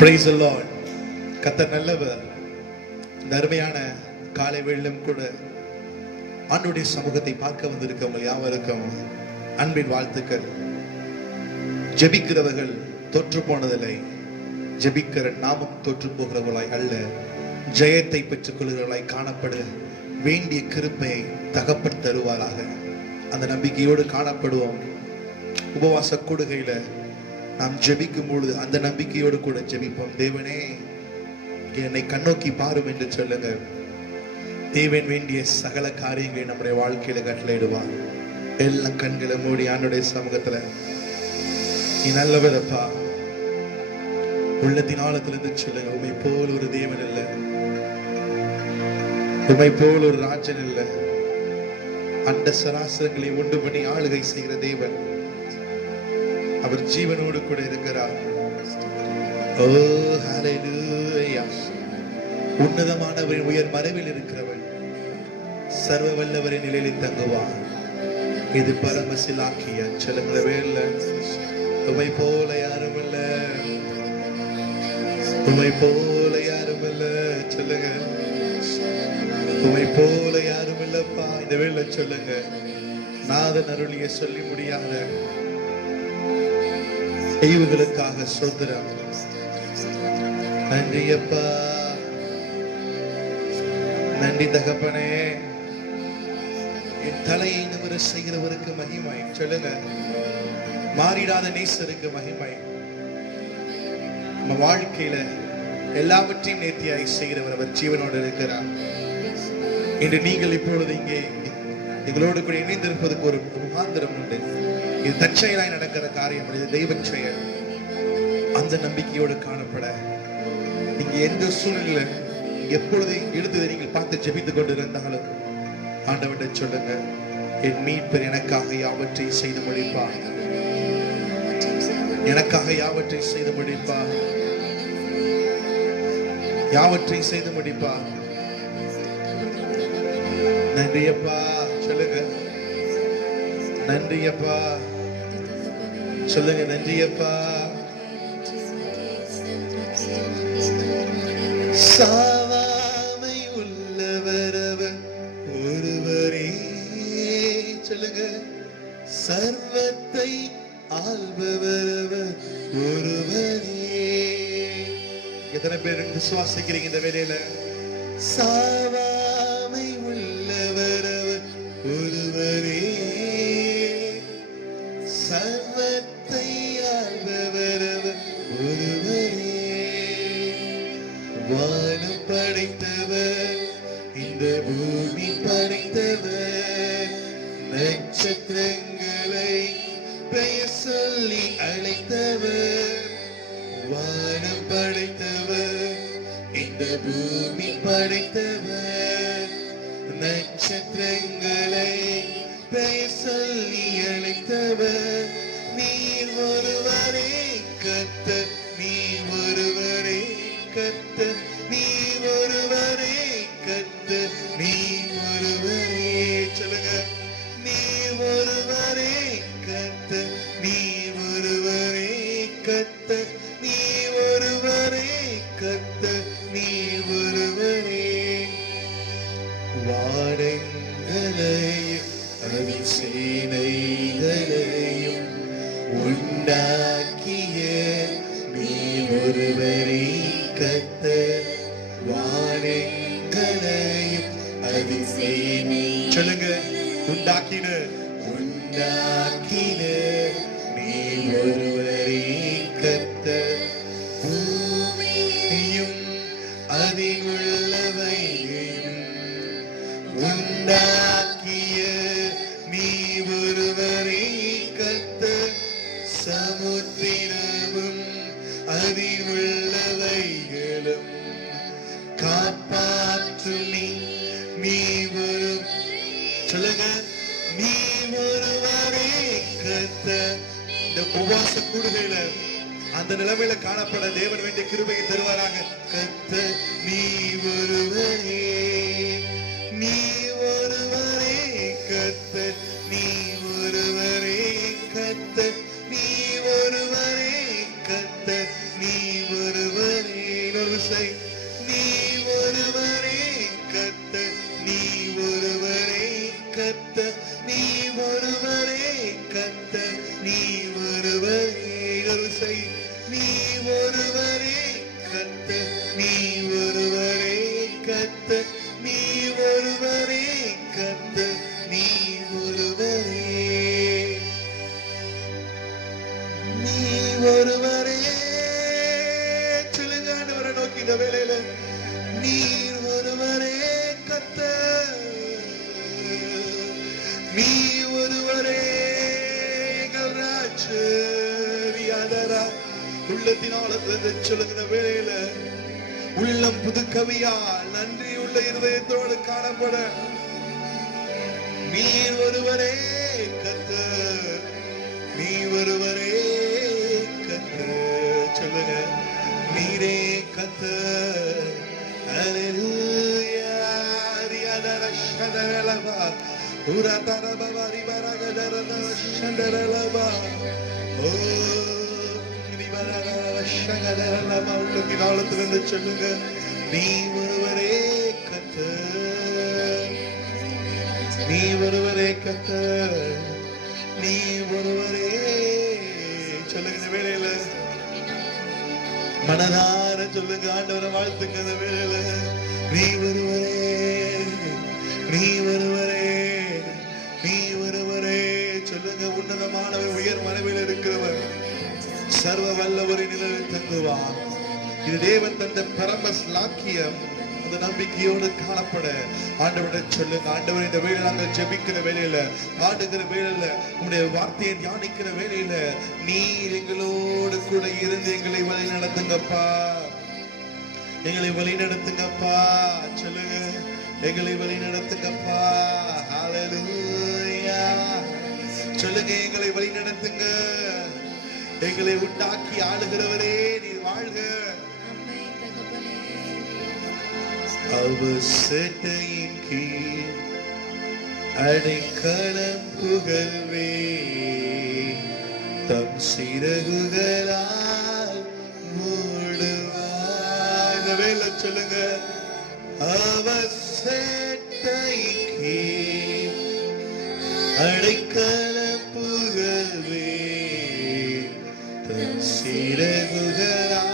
Praise the Lord. கர்த்தர் நல்லவர். இந்த அருமையான காலை வேளையிலும் கூட ஆண்டவருடைய சமூகத்தை பார்க்க வந்திருக்கவங்க யாவருக்கும் அன்பின் வாழ்த்துக்கள். ஜெபிக்கிறவர்கள் தோற்று போனதில்லை, ஜெபிக்கிற நாமும் தோற்று போகிறவர்களாய் அல்ல, ஜெயத்தை பெற்றுக் கொள்கிறவர்களாய் காணப்பட வேண்டிய கிருபையை தகப்பன் தருவாராக. அந்த நம்பிக்கையோடு காணப்படுவோம். உபவாச கூடுகையில நாம் ஜெபிக்கும் பொழுது அந்த நம்பிக்கையோடு கூட ஜெபிப்போம். தேவனே என்னை கண்ணோக்கி பாரும் என்று சொல்லுங்க. தேவன் வேண்டிய சகல காரியங்களை நம்முடைய வாழ்க்கையில கட்டளையிடுவார். எல்லாம் கண்களை மூடி ஆண்டுடைய சமூகத்துல நீ நல்லவரப்பா, உள்ளத்தின் ஆழத்திலிருந்து சொல்லுங்க. உமை போல் ஒரு தேவன் இல்லை, உமை போல் ஒரு ராஜன் இல்லை. அண்ட சராசரங்களை உண்டு பண்ணி ஆளுகை செய்கிற தேவன், அவர் ஜீவனோடு கூட இருக்கிறார். ஓ ஹல்லேலூயா. உன்னதமானவர் உயர் மறைவில் இருக்கிறவர், சர்வ வல்லவரின் நிலையில் தங்குவார். இது பரமசிலாக்கிய சொல்லுங்கள வேல. உமை போல யாரும் இல்ல, உமை போல யாரும் இல்ல. சொல்லுங்க, உமை போல யாரும் இல்லப்பா. இந்த வேலை சொல்லுங்க. நாதன் அருளிய சொல்லி முடியாத தெய்வங்களுக்காக சோதரம். நன்றி அப்பா, நன்றி தகப்பனே. என் தலையை நிமிர செய்கிறவருக்கு மகிமை. சொல்லுங்க, மாறிடாத நேசருக்கு மகிமை. நம்ம வாழ்க்கையில எல்லாவற்றையும் நேர்த்தியாய் செய்கிறவர் அவர் ஜீவனோடு இருக்கிறார். இன்று நீங்கள் இப்பொழுது இங்கே எங்களோடு கூட இணைந்திருப்பதற்கு ஒரு முகாந்திரம் உண்டு. இது தற்செயலாய் நடக்கிற காரியம், இது தெய்வ செயல். அந்த நம்பிக்கையோடு காணப்பட நீங்க எந்த சூழ்நிலை எப்பொழுது எடுத்ததை நீங்கள் பார்த்து ஜெபித்துக் கொண்டிருந்தாலும் ஆண்டவரிடம் சொல்லுங்க, என் மீட்பர் எனக்காக யாவற்றையும் செய்து முடிப்பார், எனக்காக யாவற்றையும் செய்து முடிப்பார், யாவற்றையும் செய்து முடிப்பார். நன்றி அப்பா. சொல்லுங்க, நன்றி அப்பா. சொல்லுங்க, நன்றி அப்பா. சாவாமை உள்ளவர் அவர் ஒருவரே. சொல்லுங்க, சர்வத்தை ஆள்பவர் அவர் ஒருவரே. எத்தனை பேர் விசுவாசிக்கிறீங்க இந்த வேளையில? சாவாமை உள்ளவர் அவர் ஒருவரே, சர்வத்தை ஆள்பவர் அவர் ஒருவரே. வானம் படைத்தவர், இந்த பூமி படைத்தவர், நட்சத்திரங்களை பெயர் சொல்லி அழைத்தவர். வானம் படைத்தவர், இந்த பூமி படைத்தவர், நட்சத்திரங்களை பெயர் சொல்லி அழைத்தவர். நீர் ஒருவரே கர்த்தர், நீர் ஒருவரே கர்த்தர், நீர் ஒருவரே கர்த்தர், நீர் ஒருவரே. சொல்லுங்க, நீர் ஒருவரே கர்த்தர், நீர் ஒருவரே கர்த்தர், நீர் ஒருவரே கர்த்தர், நீர் ஒருவரே. வானங்களையும் அதிசேனைகளையும் உண்டாக்கிய நீர் ஒருவரே கர்த்தர். வானங்களையும் அதிசேனை. சொல்லுங்க, உண்டாக்கின உண்டாக்கின நீர் ஒருவரே கர்த்தர். பூமியையும் அதில் உள்ளவையும் உண்டாக்கிய நீ ஒருவரே கர்த்தர். சமுத்திரமும் அதில் உள்ளவைகளும் காப்பாற்றும் நீ ஒரு. சொல்லுங்க, நீ ஒருவரே கர்த்தர். இந்த உபவாச கூடுகையில அந்த நிலைமையில காணப்பட தேவன் வேண்டிய கிருபையை தருவாராங்க. கர்த்தர் நீ ஒருவரே, நீ ஒருவரே கர்த்தர், நீ ஒருவரே கர்த்தர், நீ ஒருவரே கர்த்தர், நீ ஒருவரே. விசை நீ ஒருவரே கர்த்தர், நீ ஒருவரே கர்த்தர், நீ ஒருவரே கர்த்தர், நீ ஒருவரே விசை நீ ஒருவரே கர்த்தர், நீ ஒருவரே கர்த்தர், நீ ஒருவரே கர்த்தர், நீ ஒருவரே, நீ ஒருவரே. சொல்லுங்க ஆண்டவரை நோக்கி இந்த வேளையில, நீர் ஒருவரே கர்த்தர், நீ ஒருவரே எங்கள் ராஜ்யரா. உள்ளத்தினால சொல்லுங்க வேளையில, உள்ளம் புது கவியால் நன்றி உள்ள இருதயத்தோடு காணப்பட, நீ ஒருவரே கர்த்தர், நீ ஒருவரே கர்த்தர். சொல்லுங்க, நீரே கர்த்தர். ஹல்லேலூயா. ரியாதரஷதரலபா உரதரபவரி வரகதரதரஷதரலபா. ஓ ரிவரரஷகதரலபா. உள்ளத்தின் ஆழத்திலிருந்து சொல்லுங்க, நீ ஒருவரே கர்த்தர், நீ ஒருவரே கர்த்தர், நீ ஒருவரே. சொல்லுங்க இந்த வேளையில மனதார சொல்லுங்க, ஆண்டவரை வாழ்த்துங்க இந்த வேளையில. நீ ஒருவரே, நீ ஒருவரே, நீ ஒருவரே. சொல்லுங்க, உன்னதமானவர், உயர் மறைவில் இருக்கிறவர், சர்வ வல்லவரை நிலையில் தங்குவார். இது தேவன் தந்த பரம ஸ்லாக்கியம். அந்த நம்பிக்கையோடு காணப்பட ஆண்டவரிடம் சொல்லுங்க. ஆண்டவர், இந்த வேளையில நாங்கள் ஜெபிக்கிற வேளையில, பாடுகிற வேளையில, உங்களுடைய வார்த்தையை தியானிக்கிற வேளையில நீர் எங்களோடு கூட இருந்து எங்களை வழி நடத்துங்கப்பா, எங்களை வழி நடத்துங்கப்பா. சொல்லுங்க, எங்களை வழி நடத்துங்கப்பா. ஹல்லேலூயா. சொல்லுங்க, எங்களை வழி நடத்துங்க. எங்களை உண்டாக்கி ஆளுகிறவரே நீர் வாழ்க. அவர் சேட்டையின் கீழ் அடைக்கலம் புகழ்வே, தம் சிறகுகளால் மூடுவார். இந்த வேளை சொல்லுங்க, அவர் சேட்டையின் கீழ் அடைக்கலம் புகழ்வே, தம் சிறகுகளால்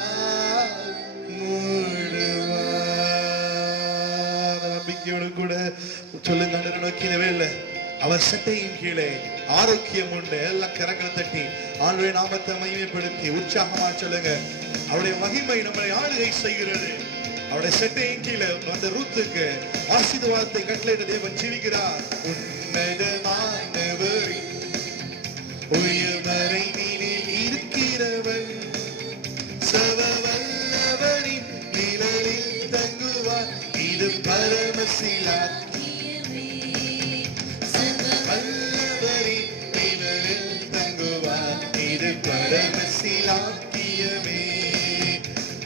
கூட சொல்லுங்க. நோக்கின வேலை அவர் சட்டையின் கீழே ஆரோக்கியம் உண்டு. எல்லா கரங்களை தட்டி ஆண்டவருடைய நாமத்தை மகிமைப்படுத்தி உற்சாகமா சொல்லுங்க. அவருடைய மகிமை நம்மை ஆளுகை செய்கிறது. அவருடைய சட்டையின் கீழே அந்த ரூத்துக்கு ஆசீர்வாதத்தை கட்டளையிட தேவன் ஜீவிக்கிறார். உன்னதமானவர் உயர்வரை நீரில் இருக்கிறவர், சர்வவல்லவரின் நிழலில் தங்குவார். இது பரமசிலாக்கியமே, சர்வவல்லவரின் நிழலில் தங்குவார். இது பரமசிலாக்கியமே.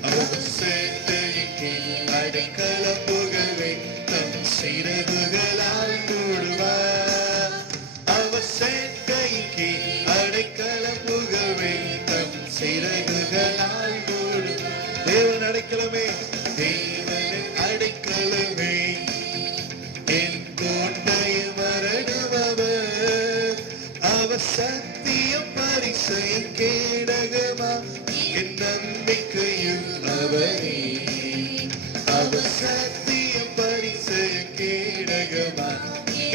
அவர் சேட்டையின் கீழ் அடைக்கலம் புகழ்வே, தம் சிறகுகளால் மூடுவார். அவர் சேட்டையின் கீழ் அடைக்கலம் புகழ்வே, தம் சிறகுகளால் மூடுவார். தேவன் அடைக்கலமே, தேவனின் அடைக்கலமே, என் கோட்டையை மறடுபவர். அவர் சத்தியம் பரிசையும் கேடகமா, என் நம்பிக்கையும் அவரே. அவர் சத்தியம் பரிசையும் கேடகமா,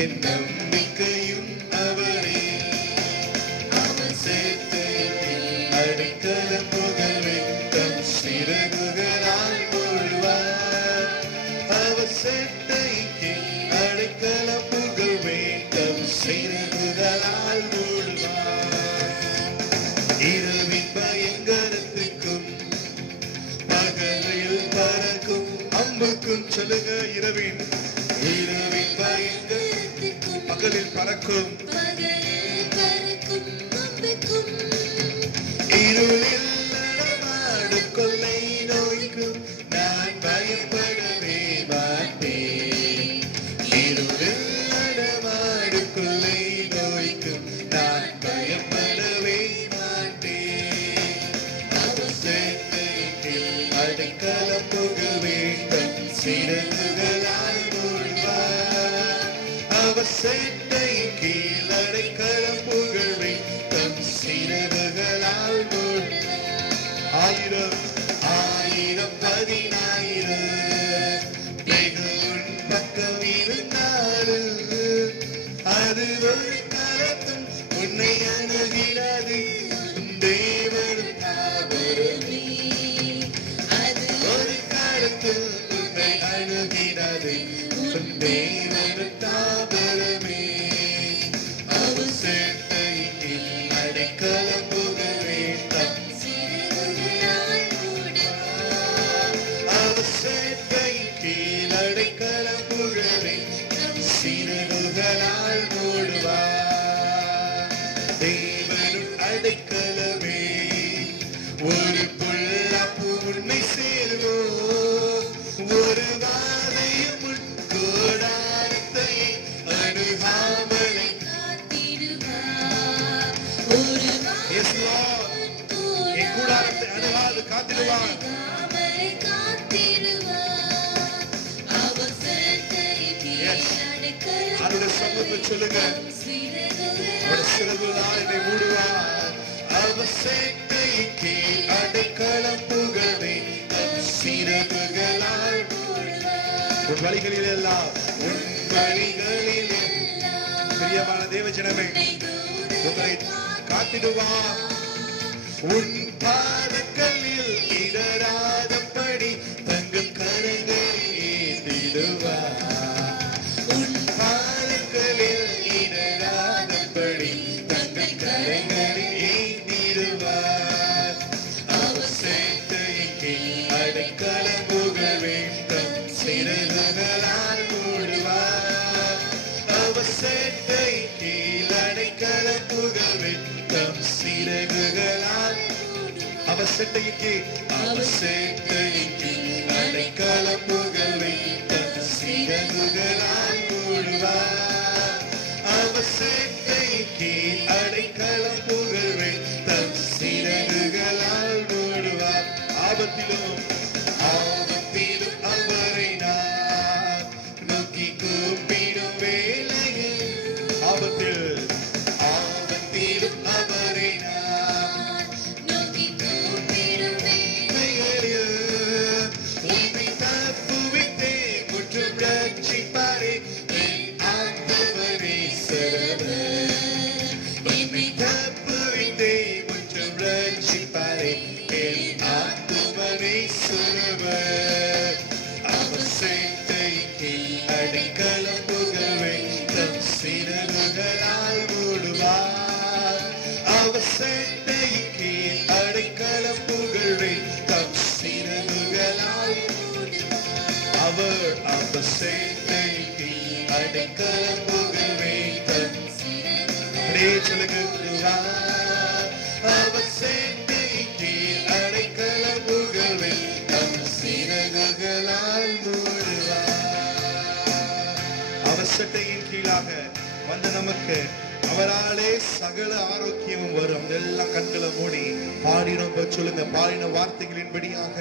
என் நம்பிக்கையும் அவரே. அவர் சேட்டையின் அடைக்கலம் புகழ்வே, தம் சிறகுகளால் மூடுவார். அவர் சேட்டையின் அடைக்கலம் புகழ்வே, தம் சிறகுகளால் மூடுவார். இரவின் பயங்கரத்துக்கும் பகலில் பறக்கும் அம்புக்கும் சொல்லுங்க. இரவின் பயங்கரத்துக்கும் பகலில் பறக்கும் இருளில் நடமாடும் கொள்ளை நோய்க்கும் நான் பயப்படவே மாட்டேன். இருளில் நடமாடும் கொள்ளை நோய்க்கும் நான் பயப்படவே மாட்டேன். அவர் சேட்டையின் கீழ் அடைக்கலம் புகவே தன் சிறகுகளால் மூடுவார். அவர் சேட்டை கீழ் அடைக்கலம் புகவே தன் சிறகுகளால் மூடுவார். ஆயிரம் ஆயிரம் 10,000 வெகுன் பக்கம் இருந்தாலும் அது ஒரு காலத்தும் உன்னை அணுகிறாது. தேவனும் தாபரமே அது ஒரு காலத்தும் உன்னை அணுகிறாது. தேவனும் தாபரமே அவர் சேட்டைக்கு அடைக்கலம் புகவே தன் சிறகுகளால் மூடுவார். அவர் சேட்டைக்கு அடைக்கலம் புகவே தன் சிறகுகளால் மூடுவார். தேவனும் அடைக்கலமே ஒரு பொல்லாப்பு உன்னை சேருவோ. ஒரு வாதையும் உன் கோடாரத்தை அணுகாமலை காத்திடுவார். ஒரு என் கூடாரத்தை அணுகாது காத்திடுவார். அவருடைய சமூகத்தை சொல்லுங்க. அவர் சிறகுகளால் என்னை மூடுவார். அவர் சேட்டைக்கு அடைக்கலம் புகவே தன் சிறகுகளால் மூடுவார். உன் வழிகளில் எல்லாம் பிரியமான தேவஜனமே உங்களை காத்திடுவார். உன் பாதங்களில் இடராதபடி தங்கள் கரங்களை ஏந்திடுவார். உன் பாதங்களில் இடராதபடி தங்கள் கரங்களை ஏந்திடுவார். அவர் சேட்டைக்கு அடைக்கலம் புகவே தன் சிறகுகளால் மூடுவார். அவர் சேட்டைக்கு அடைக்கலம் புகவே தன் சிறகுகளால் அவர் சேட்டைக்கு அடைக்கலம் புகவே தன் சிறகுகளால் மூடுவார். அவர் சேட்டைக்கு அடைக்கலம் புகவே தன் சிறகுகளால் மூடுவார். ஆபத்திலும் அவரை நான் நோக்கி கூப்பிடும் வேளையில் ஆபத்திலும் அவரை நான் நோக்கி கூப்பிடும் வேளையில் உன்னை தப்புவித்தே முற்றும் ரட்சிப்பாரே என் ஆண்டவரே சரவர். என்னை தப்புவித்தே முற்றும் ரட்சிப்பாரே என் ஆண்டவரே சரவர். அவர் சேட்டைக்கு அடைக்கலம் புகவே தன் சிறகுகளால் மூடுவார். அவர் சேட்டைக்கு அடைக்கலம் புகவே தன் சிறகுகளால் அவர் சேட்டைக்கு அடைக்கலம் புகவே தன் சிறகுகளால் அவர் சேட்டைக்கு அடைக்கலம் புகவே தன் சிறகுகளால் மூடுவார். அவர் சட்டையின் கீழாக வந்த நமக்கு அவராலே சகல ஆரோக்கியமும் வரும். அதெல்லாம் கண்களை மூடி பாடினோம் சொல்லுங்க. பாடின வார்த்தைகளின்படியாக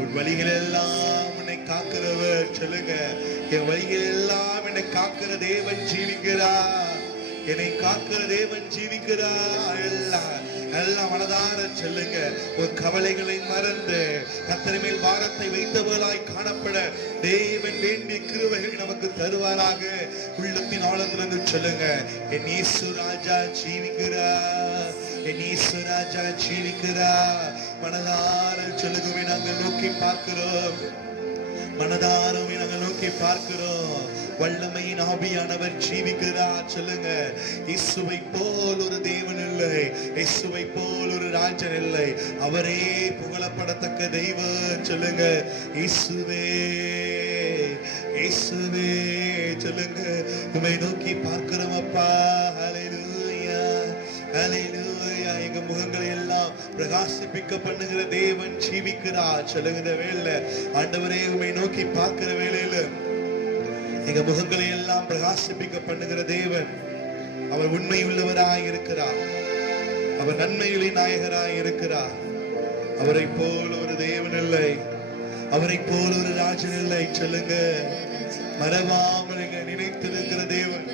உன் வழிகள் எல்லாம் உன்னை காக்கிறவர் சொல்லுங்க. என் வழிகள் எல்லாம் என்னை காக்கிற தேவன் ஜீவிக்கிறார். என்னை காக்கிற தேவன் ஜீவிக்கிறார். எல்லாம் மனதார சொல்லுங்க. உன் கவலைகளை மறந்து கர்த்தர் மேல் வாரத்தை வைத்தவர்களாய் காணப்பட தேவன் வேண்டிய கிருபைகள் நமக்கு தருவாராக. உள்ளத்தின் ஆழத்திலிருந்து சொல்லுங்க. என் இயேசு ராஜா ஜீவிக்கிறார். என் இயேசு ராஜா ஜீவிக்கிறார். மனதார சொல்லுங்க. நாங்கள் நோக்கி பார்க்கிறோம். மனதாரமே நாங்கள் நோக்கி பார்க்கிறோம். வல்லமையின் ஆவியானவர் ஜீவிக்கிறார். சொல்லுங்க. இயேசுவை போல் ஒரு தேவன் இல்லை. இயேசுவை போல் ஒரு ராஜன் இல்லை. அவரே புகழப்படத்தக்க தெய்வம். சொல்லுங்க. இயேசுவே இயேசுவே சொல்லுங்க. உம்மை நோக்கி பார்க்கிறோம் அப்பா. ஹல்லேலூயா ஹல்லேலூயா. எங்க முகங்களை எல்லாம் பிரகாசிப்பிக்க பண்ணுகிற தேவன் ஜீவிக்கிறார். சொல்லுகிற வேளை ஆண்டவரே உம்மை நோக்கி பார்க்கிற வேளையில எங்க முகங்களை எல்லாம் பிரகாசிப்பிக்க பண்ணுகிற தேவன் அவர் உண்மை உள்ளவராய் இருக்கிறார். அவர் நன்மைகளின் நாயகராய் இருக்கிறார். அவரை போல் ஒரு தேவன் இல்லை. அவரை போல ஒரு ராஜன் இல்லை. சொல்லுங்க, மறவாமல் நினைத்திருக்கிற தேவன்,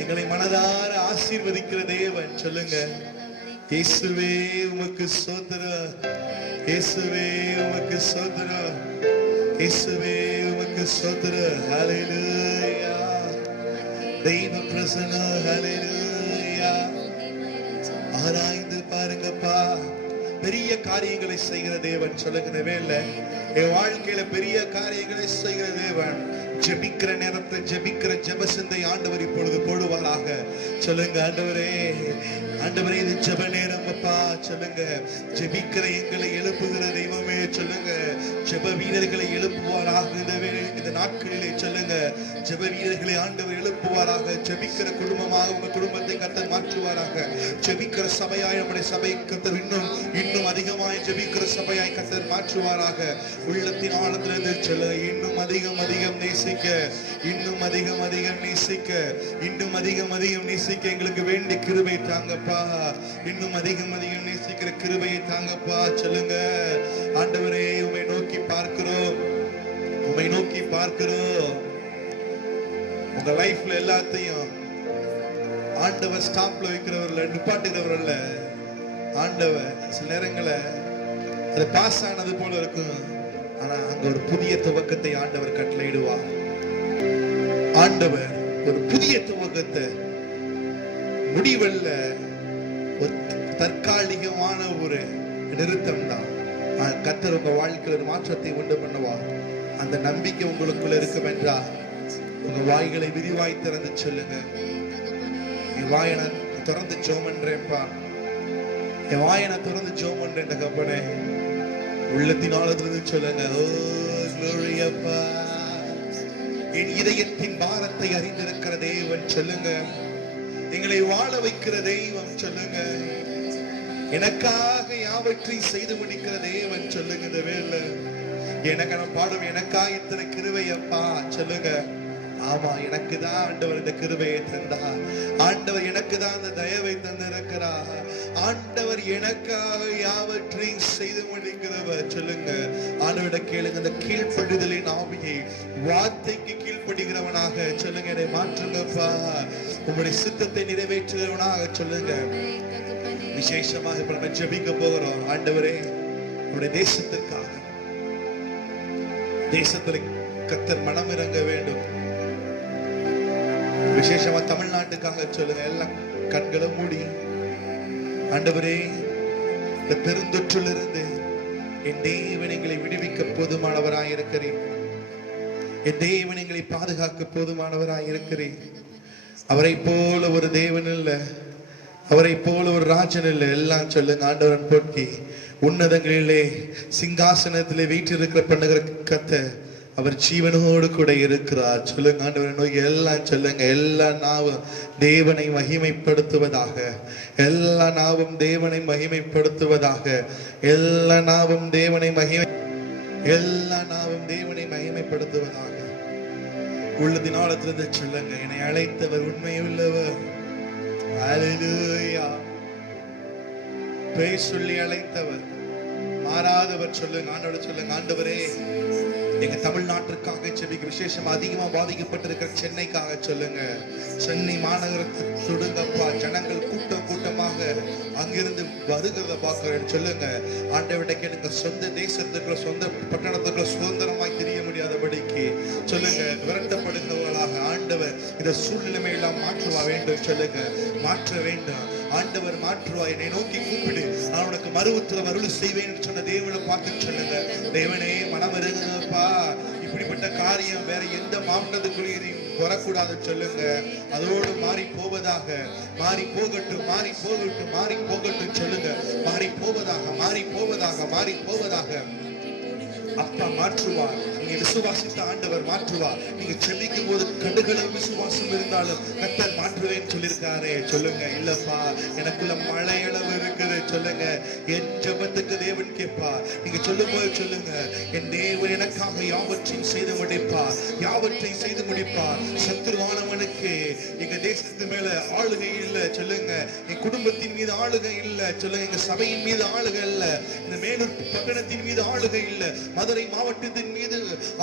எங்களை மனதார ஆசீர்வதிக்கிற தேவன். சொல்லுங்க, இயேசுவே உமக்கு ஸ்தோத்திரம், இயேசுவே உமக்கு ஸ்தோத்திரம், இயேசுவே உமக்கு ஸ்தோத்திரம். ஹல்லேலூயா. தெய்வ பிரசன்னம். ஹல்லேலூயா. ஆராய்ந்து பாருங்கப்பா, பெரிய காரியங்களை செய்கிற தேவன். சொல்லுங்க, வேலை என் வாழ்க்கையில பெரிய காரியங்களை செய்கிற தேவன். ஜெபிக்கிற நேரத்தை ஜெபிக்கிற ஜெப சிந்தை ஆண்டவர் இப்பொழுது போடுவாராக. சொல்லுங்க, ஆண்டவரே, ஆண்டவரே, இது ஜெப நேரம் அப்பா. சொல்லுங்க, ஜெபிக்கிற எங்களை எழுப்புகிற தெய்வமே. சொல்லுங்க, ஜெப வீரர்களை எழுப்புவாராக இந்த நாட்களிலே. சொல்லுங்க, ஜெப வீரர்களை ஆண்டவர் எழுப்புவாராக. ஜெபிக்கிற குடும்பமாக உங்க குடும்பத்தை கர்த்தர் மாற்றுவாராக. ஜெபிக்கிற சபையாய் நம்முடைய சபை கர்த்தர் இன்னும் அதிகமாய் ஜெபிக்கிற சபையாய் கர்த்தர் மாற்றுவாராக. உள்ளத்தின் ஆழத்திலிருந்து சொல்ல, இன்னும் அதிகம் நேசிக்க, இன்னும் அதிகம் நேசிக்க, இன்னும் அதிகம் நேசிக்க எங்களுக்கு வேண்டிய கிருபை தாங்கப்பா. இன்னும் அதிகம் நேசிக்கிற கிருபையை தாங்கப்பா. சொல்லுங்க, ஆண்டவரே, உம்மை நோக்கி பார்க்கிறோம், உம்மை நோக்கி பார்க்கிறோம். உங்க லைஃப்ல எல்லாத்தையும் ஆண்டவர் ஸ்டாப்ல வைக்கிறவர்ல, நிப்பாட்டுகிறவர்ல. ஆண்டவர் சில நேரங்களை அது பாஸ் ஆனது போல இருக்கும், ஆனா அங்க ஒரு புதிய துவக்கத்தை ஆண்டவர் கட்டளையிடுவார். ஆண்டவர் ஒரு புதிய துவக்கத்தை, முடிவல்ல, ஒரு தற்காலிகமான ஒரு நிறுத்தம் தான். கர்த்தர் உங்க வாழ்க்கையில் ஒரு மாற்றத்தை உண்டு பண்ணுவார். அந்த நம்பிக்கை உங்களுக்குள்ள இருக்கும் என்றால் உங்க வாய்களை விரிவாய் திறந்து சொல்லுங்க, என் வாயனை திறந்து ஜெபம் பண்றேன்ப்பா, என் வாயனை திறந்து ஜெபம் பண்றேன் தகப்பனே. உள்ளத்தின் ஆழத்திலிருந்து சொல்லுங்க, ஓ glory அப்பா. என் இதயத்தின் பாரத்தை அறிந்திருக்கிற தேவன். சொல்லுங்க, எங்களை வாழ வைக்கிற தெய்வம். சொல்லுங்க, எனக்காக யாவற்றையும் செய்து முடிக்கிற தேவன். சொல்லுங்க, இந்த வேலை எனக்கு நான் பாடும், எனக்காக இத்தனை கிருபை அப்பா. சொல்லுங்க, ஆமா, எனக்கு தான் ஆண்டவர் இந்த கிருபையை தந்தார். ஆண்டவர் எனக்கு தான் அந்த தயவை தந்திருக்கிறார். ஆண்டவர் எனக்காக யாவற்றையும் செய்து முடிக்கிறவர். சொல்லுங்க, ஆண்டவரிட கேளுங்க, இந்த கீழ்ப்படுதலின் ஆவியை, வார்த்தைக்கு கீழ்ப்படுகிறவனாக சொல்லுங்க, என்னை மாற்றுங்கப்பா, உங்களுடைய சித்தத்தை நிறைவேற்றுகிறவனாக. சொல்லுங்க, விசேஷமாக இப்ப நம்ம ஜெபிக்க போகிறோம். ஆண்டவரே, உங்களுடைய தேசத்திற்காக, தேசத்தில் கர்த்தர் மனம் இறங்க வேண்டும். விசேஷமா தமிழ்நாட்டுக்காக சொல்லுங்க, எல்லாம் கண்களை மூடி. ஆண்டவரே, இந்த பெருந்தொற்றிலிருந்து என் தேவன் எங்களை விடுவிக்க போதுமானவராய் இருக்கிறேன். என் தேவன் எங்களை பாதுகாக்க போதுமானவராய் இருக்கிறேன். அவரை போல ஒரு தேவன் இல்ல, அவரை போல ஒரு ராஜன் இல்ல. எல்லாம் சொல்லுங்க, ஆண்டவன் போக்கி உன்னதங்களிலே சிங்காசனத்திலே வீற்றிருக்கிற பண்ணுகிற கர்த்தர், அவர் ஜீவனோடு கூட இருக்கிறார். சொல்லுங்க, ஆண்டவரை நோக்கி எல்லாம் சொல்லுங்க, எல்லா நாவும் தேவனை மகிமைப்படுத்துவதாக, எல்லா நாவும் தேவனை மகிமைப்படுத்துவதாக, எல்லா நாவும் தேவனை எல்லா நாவும் தேவனை மகிமைப்படுத்துவதாக. உள்ளத்தின் ஆழத்திலிருந்து சொல்லுங்க, என்னை அழைத்தவர் உண்மையுள்ளவர். ஹல்லேலூயா. பேர் சொல்லி அழைத்தவர், மாறாதவர். சொல்லுங்க, ஆண்டவரை சொல்லுங்க, ஆண்டவரே, எங்க தமிழ்நாட்டிற்காக செபிக்க, விசேஷமா அதிகமா பாதிக்கப்பட்டிருக்கிற சென்னைக்காக சொல்லுங்க. சென்னை மாநகரத்தை தொடுங்கப்பா. ஜனங்கள் கூட்டமாக அங்கிருந்து வருகிறத பார்க்கிறேன். சொல்லுங்க, ஆண்டவரை கேளுங்க, சொந்த தேசத்துக்குள்ள, சொந்த பட்டணத்துக்குள்ள சுதந்திரமாய் தெரிய முடியாதபடிக்கு சொல்லுங்க, விரட்டப்படுகிறவர்களாக ஆண்டவர் இந்த சூழ்நிலைமை எல்லாம் மாற்றுவா வேண்டும். சொல்லுங்க, மாற்ற வேண்டும். ஆண்டவர் மாற்றுவா. என்னை நோக்கி கூப்பிடு, நான் உனக்கு மறு உத்தரவு அருள் செய்வேன் சொன்ன தேவனை பார்த்து சொல்லுங்க, தேவனே மனம் இருங்கப்பா, இப்படிப்பட்ட காரியம் வேற எந்த மாவட்டத்துக்குள்ளேயும் வரக்கூடாது. சொல்லுங்க, அதோடு மாறி போவதாக, மாறி போகட்டும், மாறி போகட்டும், மாறி போகட்டும். சொல்லுங்க, மாறி போவதாக, மாறி போவதாக, மாறி போவதாக. அப்பா மாற்றுவார். நீங்க விசுவாசித்த ஆண்டவர் மாற்றுவார். நீங்க செபிக்கும் போது கடுகளவு விசுவாசம் இருந்தாலும் கர்த்தர் மாற்றுவேன்னு சொல்லியிருக்காரே. சொல்லுங்க, இல்லப்பா எனக்குள்ள மழையளவு இருக்குது. சொல்லுங்க, என் ஜெபத்துக்கு தேவன் கேட்பா. நீங்க சொல்லும் போது சொல்லுங்க, என் தேவன் எனக்காக யாவற்றையும் செய்து முடிப்பார், யாவற்றையும் செய்து முடிப்பார். சத்துருவானவனுக்கு எங்க தேசத்து மேல ஆளுகை இல்ல. சொல்லுங்க, என் குடும்பத்தின் மீது ஆளுகை இல்ல. சொல்லுங்க, எங்க சபையின் மீது ஆளுகை இல்ல. இந்த மேலூர் பட்டணத்தின் மீது ஆளுகை இல்ல. மதுரை மாவட்டத்தின் மீது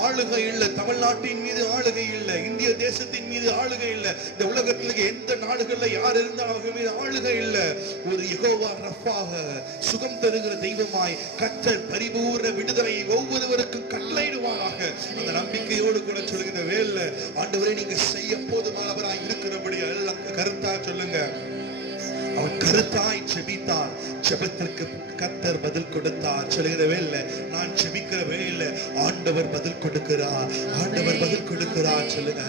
ஆளுகை இல்ல. தமிழ்நாட்டின் மீது ஆளுகை இல்ல. இந்திய தேசத்தின் மீது ஆளுகை இல்ல. இந்த உலகத்தில் எந்த நாடுகள்ல யார் இருந்தாலும் அவங்க மீது ஆளுகை இல்ல. ஒரு யெகோவா ரஃபாக சுகம் தருகிற தெய்வமாய் கர்த்தர் பரிபூர்ண விடுதலையை ஒவ்வொருவருக்கும் கட்டளையிடுவாராக. அந்த நம்பிக்கையோடு கூட சொல்லுகிற வேலை ஆண்டவரே நீங்க செய்ய போதுமானவராய் இருக்கிறபடி எல்லாம் கருத்தா சொல்லுங்க. அவன் கருத்தாய் செபித்தான், செபத்திற்கு கர்த்தர் பதில் கொடுத்தார். சொல்லுகிறவே இல்லை, நான் செபிக்கிறவே இல்லை, ஆண்டவர் பதில் கொடுக்கிறார், ஆண்டவர் பதில் கொடுக்கிறார். சொல்லுங்க,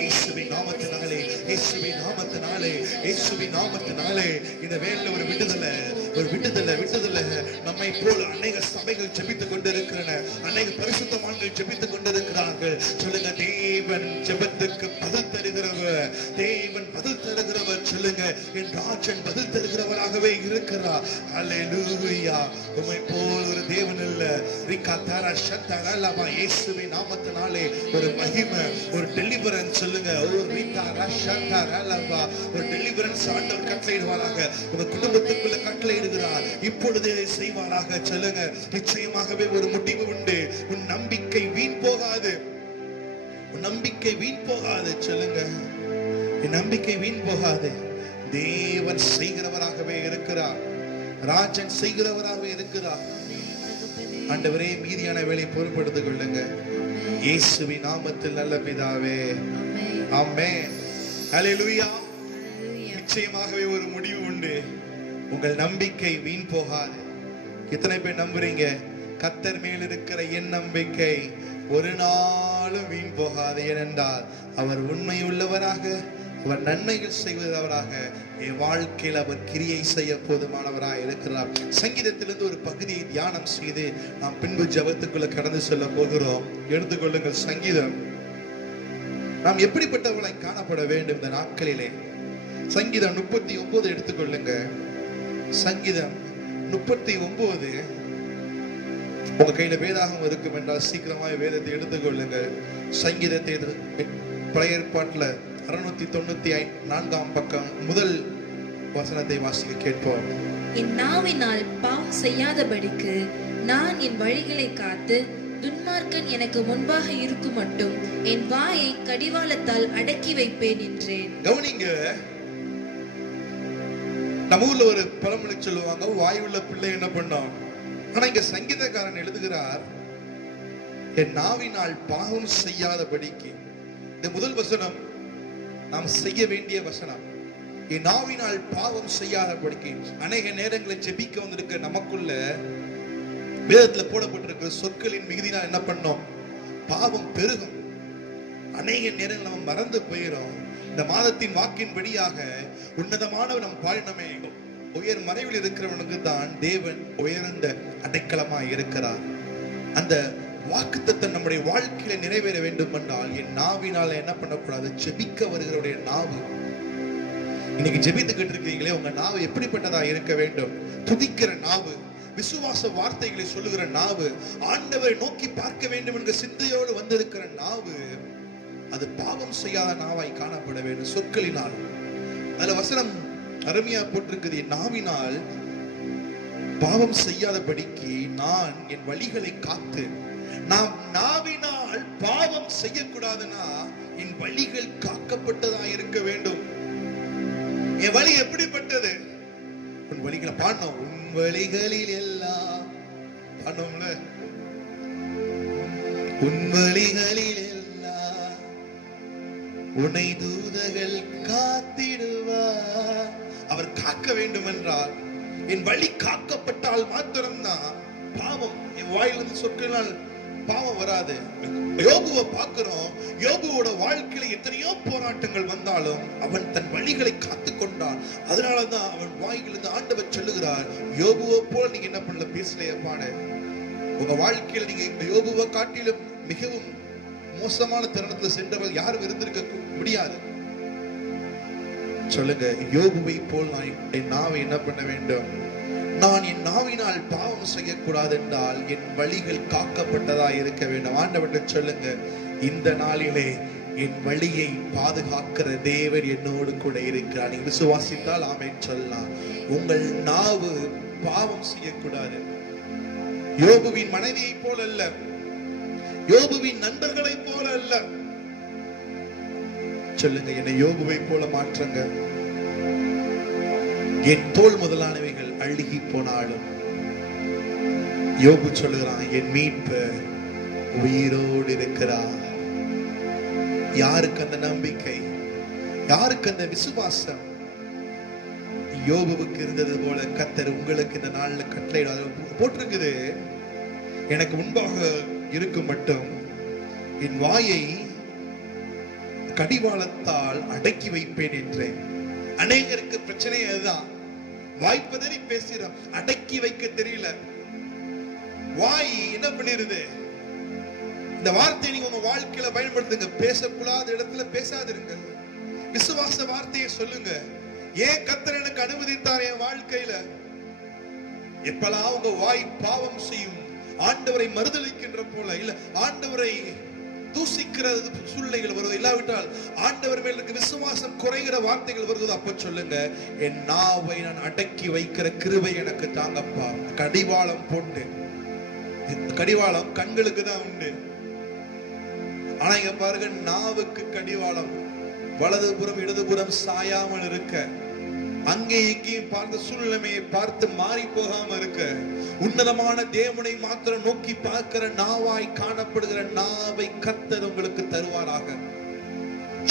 இயேசுவின் நாமத்தினாலே, இயேசுவின் நாமத்தினாலே, இயேசுவின் நாமத்தினாலே இந்த வேளையில ஒரு விடுதலை, ஒரு விடுதலை, விடுதலை. நம்மை போல அநேக சபைகள் ஜெபித்துக் கொண்டிருக்கிறன, அநேக பரிசுத்தவான்கள் ஜெபித்துக் கொண்டிருக்கிறார்கள். சொல்லுங்க, தேவன் ஜெபத்துக்கு பதில் தருகிறவர், தேவன் பதில் தருகிறவர். சொல்லுங்க, என் ராஜன் பதில் தருகிறவராகவே இருக்கிறார். அல்லேலூயா. உம்மை போல் ஒரு தேவன் இல்ல. ரிகாதாரா ஷத்தரலபா. இயேசுவின் நாமத்தினாலே ஒரு மகிமை, ஒரு டெலிவரன்ஸ். சொல்லுங்க, ஒரு ரிகாரா ஷத்தரலபா, ஒரு டெலிவரன்ஸ் ஆண்டவர் கட்டளையிடுவாராக. உங்க குடும்பத்துக்குள்ள கட்டளையிடுகிறார், இப்பொழுதே செய்வாராக. சொல்லுங்க, நிச்சயமாகவே ஒரு முடிவு உண்டு. உன் நம்பிக்கை வீண் போகாது, நம்பிக்கை வீண் போகாது. சொல்லுங்க, என் நம்பிக்கை வீண் போகாது. தேவன் செய்கிறவராகவே இருக்கிறார், ராஜன் செய்கிறவராகவே இருக்கிறார். ஆண்டவரே, மீதியான வேலை பொறுப்படுத்திக் கொள்ளுங்க. இயேசுவின் நாமத்தில் நல்ல பிதாவே, ஆமென். ஹல்லேலூயா. நிச்சயமாகவே ஒரு முடிவு உண்டு. உங்கள் நம்பிக்கை வீண் போகாது. எத்தனை பேர் நம்புறீங்க? கர்த்தர் மேல் இருக்கிற என் நம்பிக்கை ஒரு நாளும் வீண் போகாது. ஏனென்றால் அவர் உண்மை உள்ளவராக, அவர் நன்மைகள் செய்வதவராக, என் வாழ்க்கையில் அவர் கிரியை செய்ய போதுமானவராக இருக்கிறார். சங்கீதத்திலிருந்து ஒரு பகுதியை தியானம் செய்து நாம் பின்பு ஜெபத்துக்குள்ள கடந்து செல்ல போகிறோம். எடுத்துக்கொள்ளுங்கள், சங்கீதம். நாம் எப்படிப்பட்டவர்களாய் காணப்பட வேண்டும் இந்த நாட்களிலே? சங்கீதம் 39 எடுத்துக்கொள்ளுங்க. சங்கீதம் 39. உங்க கையில வேதாகம் இருக்கும் என்றால் சீக்கிரமாக வேதத்தை எடுத்துக்கொள்ளுங்க. சங்கீதத்தை பழைய ஏற்பாட்டுல 694 பக்கம் முதல் வசனத்தை வாசிக்க கேட்போம். என் நாவினால் பாவம் செய்யாதபடிக்கு நான் என் வழிகளை காத்து துன்மார்க்கன் எனக்கு முன்பாக இருக்கும் மட்டும் என் வாயை கடிவாளத்தால் அடக்கி வைப்பேன் என்றேன். கவனிங்க, நம்ம ஊர்ல ஒரு பழமொழி சொல்லுவாங்க, வாயுள்ள பிள்ளை என்ன பண்ணோம். ஆனா இங்க சங்கீதக்காரன் எழுதுகிறார், என் நாவினால் பாவம் செய்யாதபடிக்கு. இந்த முதல் வசனம் நாம் செய்ய வேண்டிய வசனம். என் நாவினால் பாவம் செய்யாதபடிக்கு. அநேக நேரங்களை ஜெபிக்க வந்திருக்க நமக்குள்ள வேதத்துல போடப்பட்டிருக்கிற சொற்களின் மிகுதினால் என்ன பண்ணோம்? பாவம் பெருகும். அநேக நேரங்கள் நம்ம மறந்து போயிடும். இந்த மாதத்தின் வாக்கின்படியாக உன்னதமானவர் நம் பாலினமே உயர் மறைவில் இருக்கிறவனுக்கு தான் தேவன் உயர்ந்த அடைக்கலமாய் இருக்கிறார். அந்த வாக்குத்தத்தம் நம்முடைய வாழ்க்கையில நிறைவேற வேண்டும் என்றால் என் நாவினால என்ன பண்ணக்கூடாது? ஜெபிக்க வருகிறவருடைய நாவு. இன்னைக்கு ஜெபித்துக்கிட்டு இருக்கீங்களே, உங்க நாவு எப்படிப்பட்டதா இருக்க வேண்டும்? துதிக்கிற நாவு, விசுவாச வார்த்தைகளை சொல்லுகிற நாவு, ஆண்டவரை நோக்கி பார்க்க வேண்டும் என்கிற சிந்தையோடு வந்திருக்கிற நாவு, அது பாவம் செய்யாத நாவாய் காணப்பட வேண்டும். சொற்களினால். அதுல வசனம் அருமையா போட்டிருக்குது, என் நாவினால் பாவம் செய்யாதபடிக்கு நான் என் வழிகளை காத்து. நாம் நாவினால் பாவம் செய்யக்கூடாதுன்னா என் வழிகள் காக்கப்பட்டதா இருக்க வேண்டும். என் வழி எப்படிப்பட்டது? உன் வழிகளை பாடணும். உன் வழிகளில் எல்லாம் பாடணும்ல. உன் வழிகளில் எல்லாம் உன்னை தூதர்கள் காத்திடுவார். அவர் காக்க வேண்டும் என்றால், என் வழி காக்கப்பட்டால் மாத்திரம்தான் பாவம் என் வாயிலிருந்து சொற்களால் பாவம் வராது. யோபுவை பார்க்கிறோம். யோபுவோட வாழ்க்கையில எத்தனையோ போராட்டங்கள் வந்தாலும் அவன் தன் வழிகளை காத்து கொண்டான். அதனாலதான் அவன் வாயிலிருந்து ஆண்டவர் சொல்லுகிறார், சொல்லுகிறார், யோபுவை போல நீங்க என்ன பண்ணல, பேசலையப்பான. உங்க வாழ்க்கையில் நீங்க யோபுவை காட்டிலும் மிகவும் மோசமான தருணத்துல சென்றவர் யாரும் இருந்திருக்க முடியாது. சொல்லுங்க, யோபுவை போல் நான் என் நாவை என்ன பண்ண வேண்டும்? நான் என் நாவினால் பாவம் செய்யக்கூடாது என்றால் என் வழிகள் காக்கப்பட்டதா இருக்க வேண்டும். ஆண்டவர்கிட்ட சொல்லுங்க, இந்த நாளிலே என் வழியை பாதுகாக்கிற தேவன் என்னோடு கூட இருக்கிறார். நீங்க விசுவாசித்தால் ஆமென் சொல்லலாம். உங்கள் நாவு பாவம் செய்யக்கூடாது. யோபுவின் மனைவியை போல அல்ல, யோபுவின் நண்பர்களை போல அல்ல. சொல்லுங்க, என்னை யோபுவை போல மாற்றுங்க. என் தோல் முதலானவைகள் அழுகி போனாலும் யோபு சொல்லுகிறான், என் மீட்பர் உயிரோடு இருக்கிறார். யாருக்கு அந்த நம்பிக்கை, யாருக்கு அந்த விசுவாசம் யோபுவுக்கு இருந்தது போல கர்த்தர் உங்களுக்கு இந்த நாள்ல கட்டளை போட்டிருக்குது. எனக்கு முன்பாக இருக்கும் மட்டும் என் வாயை கடிவாளத்தால் அடக்கி வைப்பேன் என்றேன். அநேகருக்கு பிரச்சனை அதுதான். வாய்ப்பதறி பேசுறோம், அடக்கி வைக்க தெரியல. வாய் என்ன பண்ணிருது? இந்த வார்த்தையை நீங்க உங்க வாழ்க்கையில பயன்படுத்துங்க. பேசக்கூடாத இடத்துல பேசாதிருங்க. விசுவாச வார்த்தையை சொல்லுங்க. ஏன் கர்த்தர் எனக்கு அனுமதித்தார் என் வாழ்க்கையில? எப்பெல்லாம் உங்க வாய் பாவம் செய்யும், ஆண்டவரை மறுதலிக்கின்ற போல, இல்ல ஆண்டவரை தூசிக்கிற சூழ்நிலைகள் வருவது, இல்லாவிட்டால் ஆண்டவர் மேல் இருக்க விசுவாசம் குறைகிற வார்த்தைகள் வருவது, அப்ப சொல்லுங்க, என் நாவை நான் அடக்கி வைக்கிற கிருபை எனக்கு தாங்கப்பா. கடிவாளம் போட்டு, கடிவாளம் கண்களுக்கு தான் உண்டு. ஆனா இங்க பாருங்க, நாவுக்கு கடிவாளம். வலதுபுறம் இடதுபுறம் சாயாமல் இருக்க, அங்கே இங்கேயும் பார்த்த சூழ்நிலையை பார்த்து மாறி போகாம இருக்க, உன்னதமான தேவனை மாத்திரம் நோக்கி பார்க்கிற நாவாய் காணப்படுகிற நாவை கர்த்தர் உங்களுக்கு தருவாராக.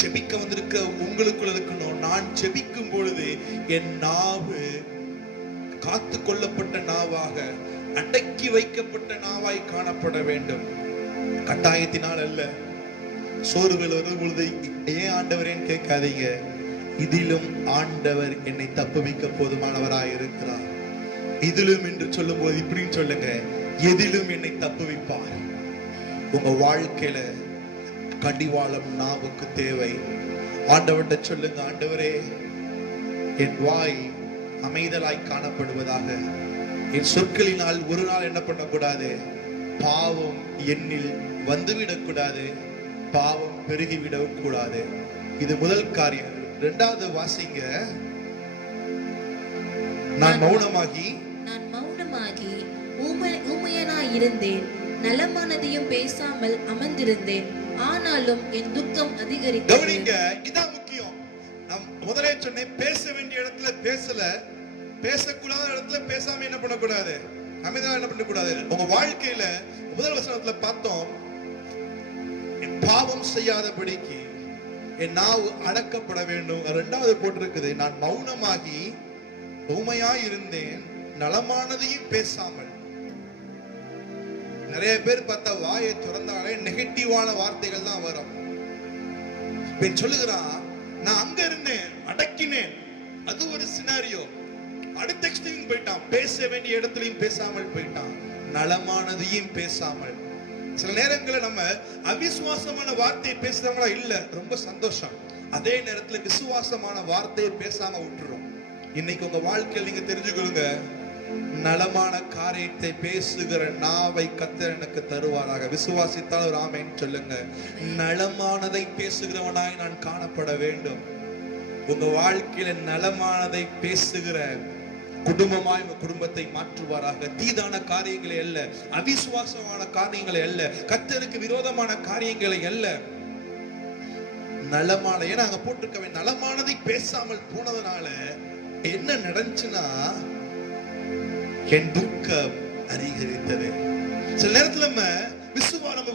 செபிக்க வந்திருக்க உங்களுக்குள்ள இருக்கணும், நான் செபிக்கும் பொழுது என் நாவு காத்து கொள்ளப்பட்ட நாவாக, அடக்கி வைக்கப்பட்ட நாவாய் காணப்பட வேண்டும். கட்டாயத்தினால் அல்ல. சோறுகள் வரும் பொழுது ஏன் ஆண்டவரேன்னு கேட்காதீங்க. இதிலும் ஆண்டவர் என்னை தப்புவிக்க போதுமானவராய் இருக்கிறார். இதிலும் என்று சொல்லும் போது இப்படின்னு சொல்லுங்க, எதிலும் என்னை தப்புவிப்பார். உங்க வாழ்க்கையில கடிவாளம் நாவுக்கு தேவை. ஆண்டவர்கிட்ட சொல்லுங்க, ஆண்டவரே என் வாய் அமைதலாய் காணப்படுவதாக. என் சொற்களினால் ஒரு நாள் என்ன பண்ணக்கூடாது, பாவம் என்னில் வந்துவிடக் கூடாது, பாவம் பெருகிவிடவும் கூடாது. இது முதல் காரியம். இரண்டாவது வாசிங்க. நான் மௌனமாகி ஊமையனாய் இருந்தேன், நலமானதையும் பேசாமல் அமர்ந்திருந்தேன், ஆனாலும் என் துக்கம் அதிகரித்தது. கவனிங்க, இதான் முக்கியம். நான் முதலே சொன்னேன், பேச வேண்டிய இடத்துல பேசல, பேசக்கூடாத இடத்துல பேசாம என்ன பண்ணக்கூடாது, அமைதியா என்ன பண்ணக்கூடாது. உங்க வாழ்க்கையில முதல் வசனத்துல பார்த்தோம், பாவம் செய்யாதபடிக்கு என் நாவு அடக்கப்பட வேண்டும். இரண்டாவது போட்டிருக்குது, நான் மௌனமாகி ஊமையாய் இருந்தேன், நலமானதையும் பேசாமல். நிறைய பேர் பார்த்தா வாயை திறந்தாலே நெகட்டிவான வார்த்தைகள் தான் வரும். சொல்லுகிறான், நான் அங்க இருந்தேன், அடக்கினேன். அது ஒரு சினாரியோ. அடுத்த எக்ஸ்ட்ரீம் போயிட்டான், பேச வேண்டிய இடத்துலயும் பேசாமல் போயிட்டான், நலமானதையும் பேசாமல். சில நேரங்களில் நம்ம அவிசுவாசமான வார்த்தையை பேசுறவங்களா இல்ல, ரொம்ப சந்தோஷம். அதே நேரத்துல விசுவாசமான வார்த்தையை பேசாம விட்டுறோம். இன்னைக்கு உங்க வாழ்க்கையில் நீங்க தெரிஞ்சுக்கொள்ளுங்க, நலமான காரியத்தை பேசுகிற நாவை கர்த்தர் எனக்கு தருவாராக. விசுவாசித்தால் ஒரு ஆமென் சொல்லுங்க. நலமானதை பேசுகிறவனாய் நான் காணப்பட வேண்டும். உங்க வாழ்க்கையில நலமானதை பேசுகிற குடும்பமாய் உங்க குடும்பத்தை மாற்றுவாராக. தீதான காரியங்களை அல்ல, அவிசுவாசமான காரியங்களை அல்ல, கர்த்தருக்கு விரோதமான காரியங்களை அல்ல, நலமான. ஏன்னா அங்க போட்டிருக்கவே நலமானதை பேசாமல் போனதுனால என்ன நடந்துச்சுன்னா, என் துக்கம் அதிகரித்தது. சில நேரத்துல நம்ம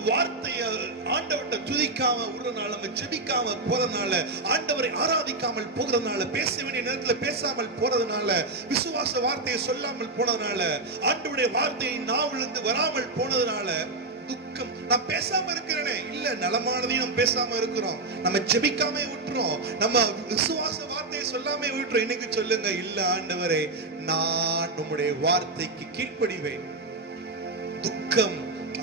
வார்த்தையை ஆண்டவர்கிட்ட துதிக்காம விடுறதுனால, நம்ம ஜெபிக்காம போறதுனால, ஆண்டவரை ஆராதிக்காமல் போகிறதுனால, பேச வேண்டிய நேரத்துல பேசாமல் போறதுனால, விசுவாச வார்த்தையை சொல்லாமல் போனதுனால, ஆண்டவருடைய வார்த்தையை நாவிலிருந்து வராமல் போனதுனால துக்கம். நான் பேசாம இருக்கிறேனே, இல்ல நலமானதையும் நம்ம பேசாம இருக்கிறோம், நம்ம ஜெபிக்காம விட்டுறோம், நம்ம விசுவாச வார்த்தையை சொல்லாம விட்டுறோம். இன்னைக்கு சொல்லுங்க, இல்ல ஆண்டவரே, நான் உம்முடைய வார்த்தைக்கு கீழ்ப்படிவேன். துக்கம்,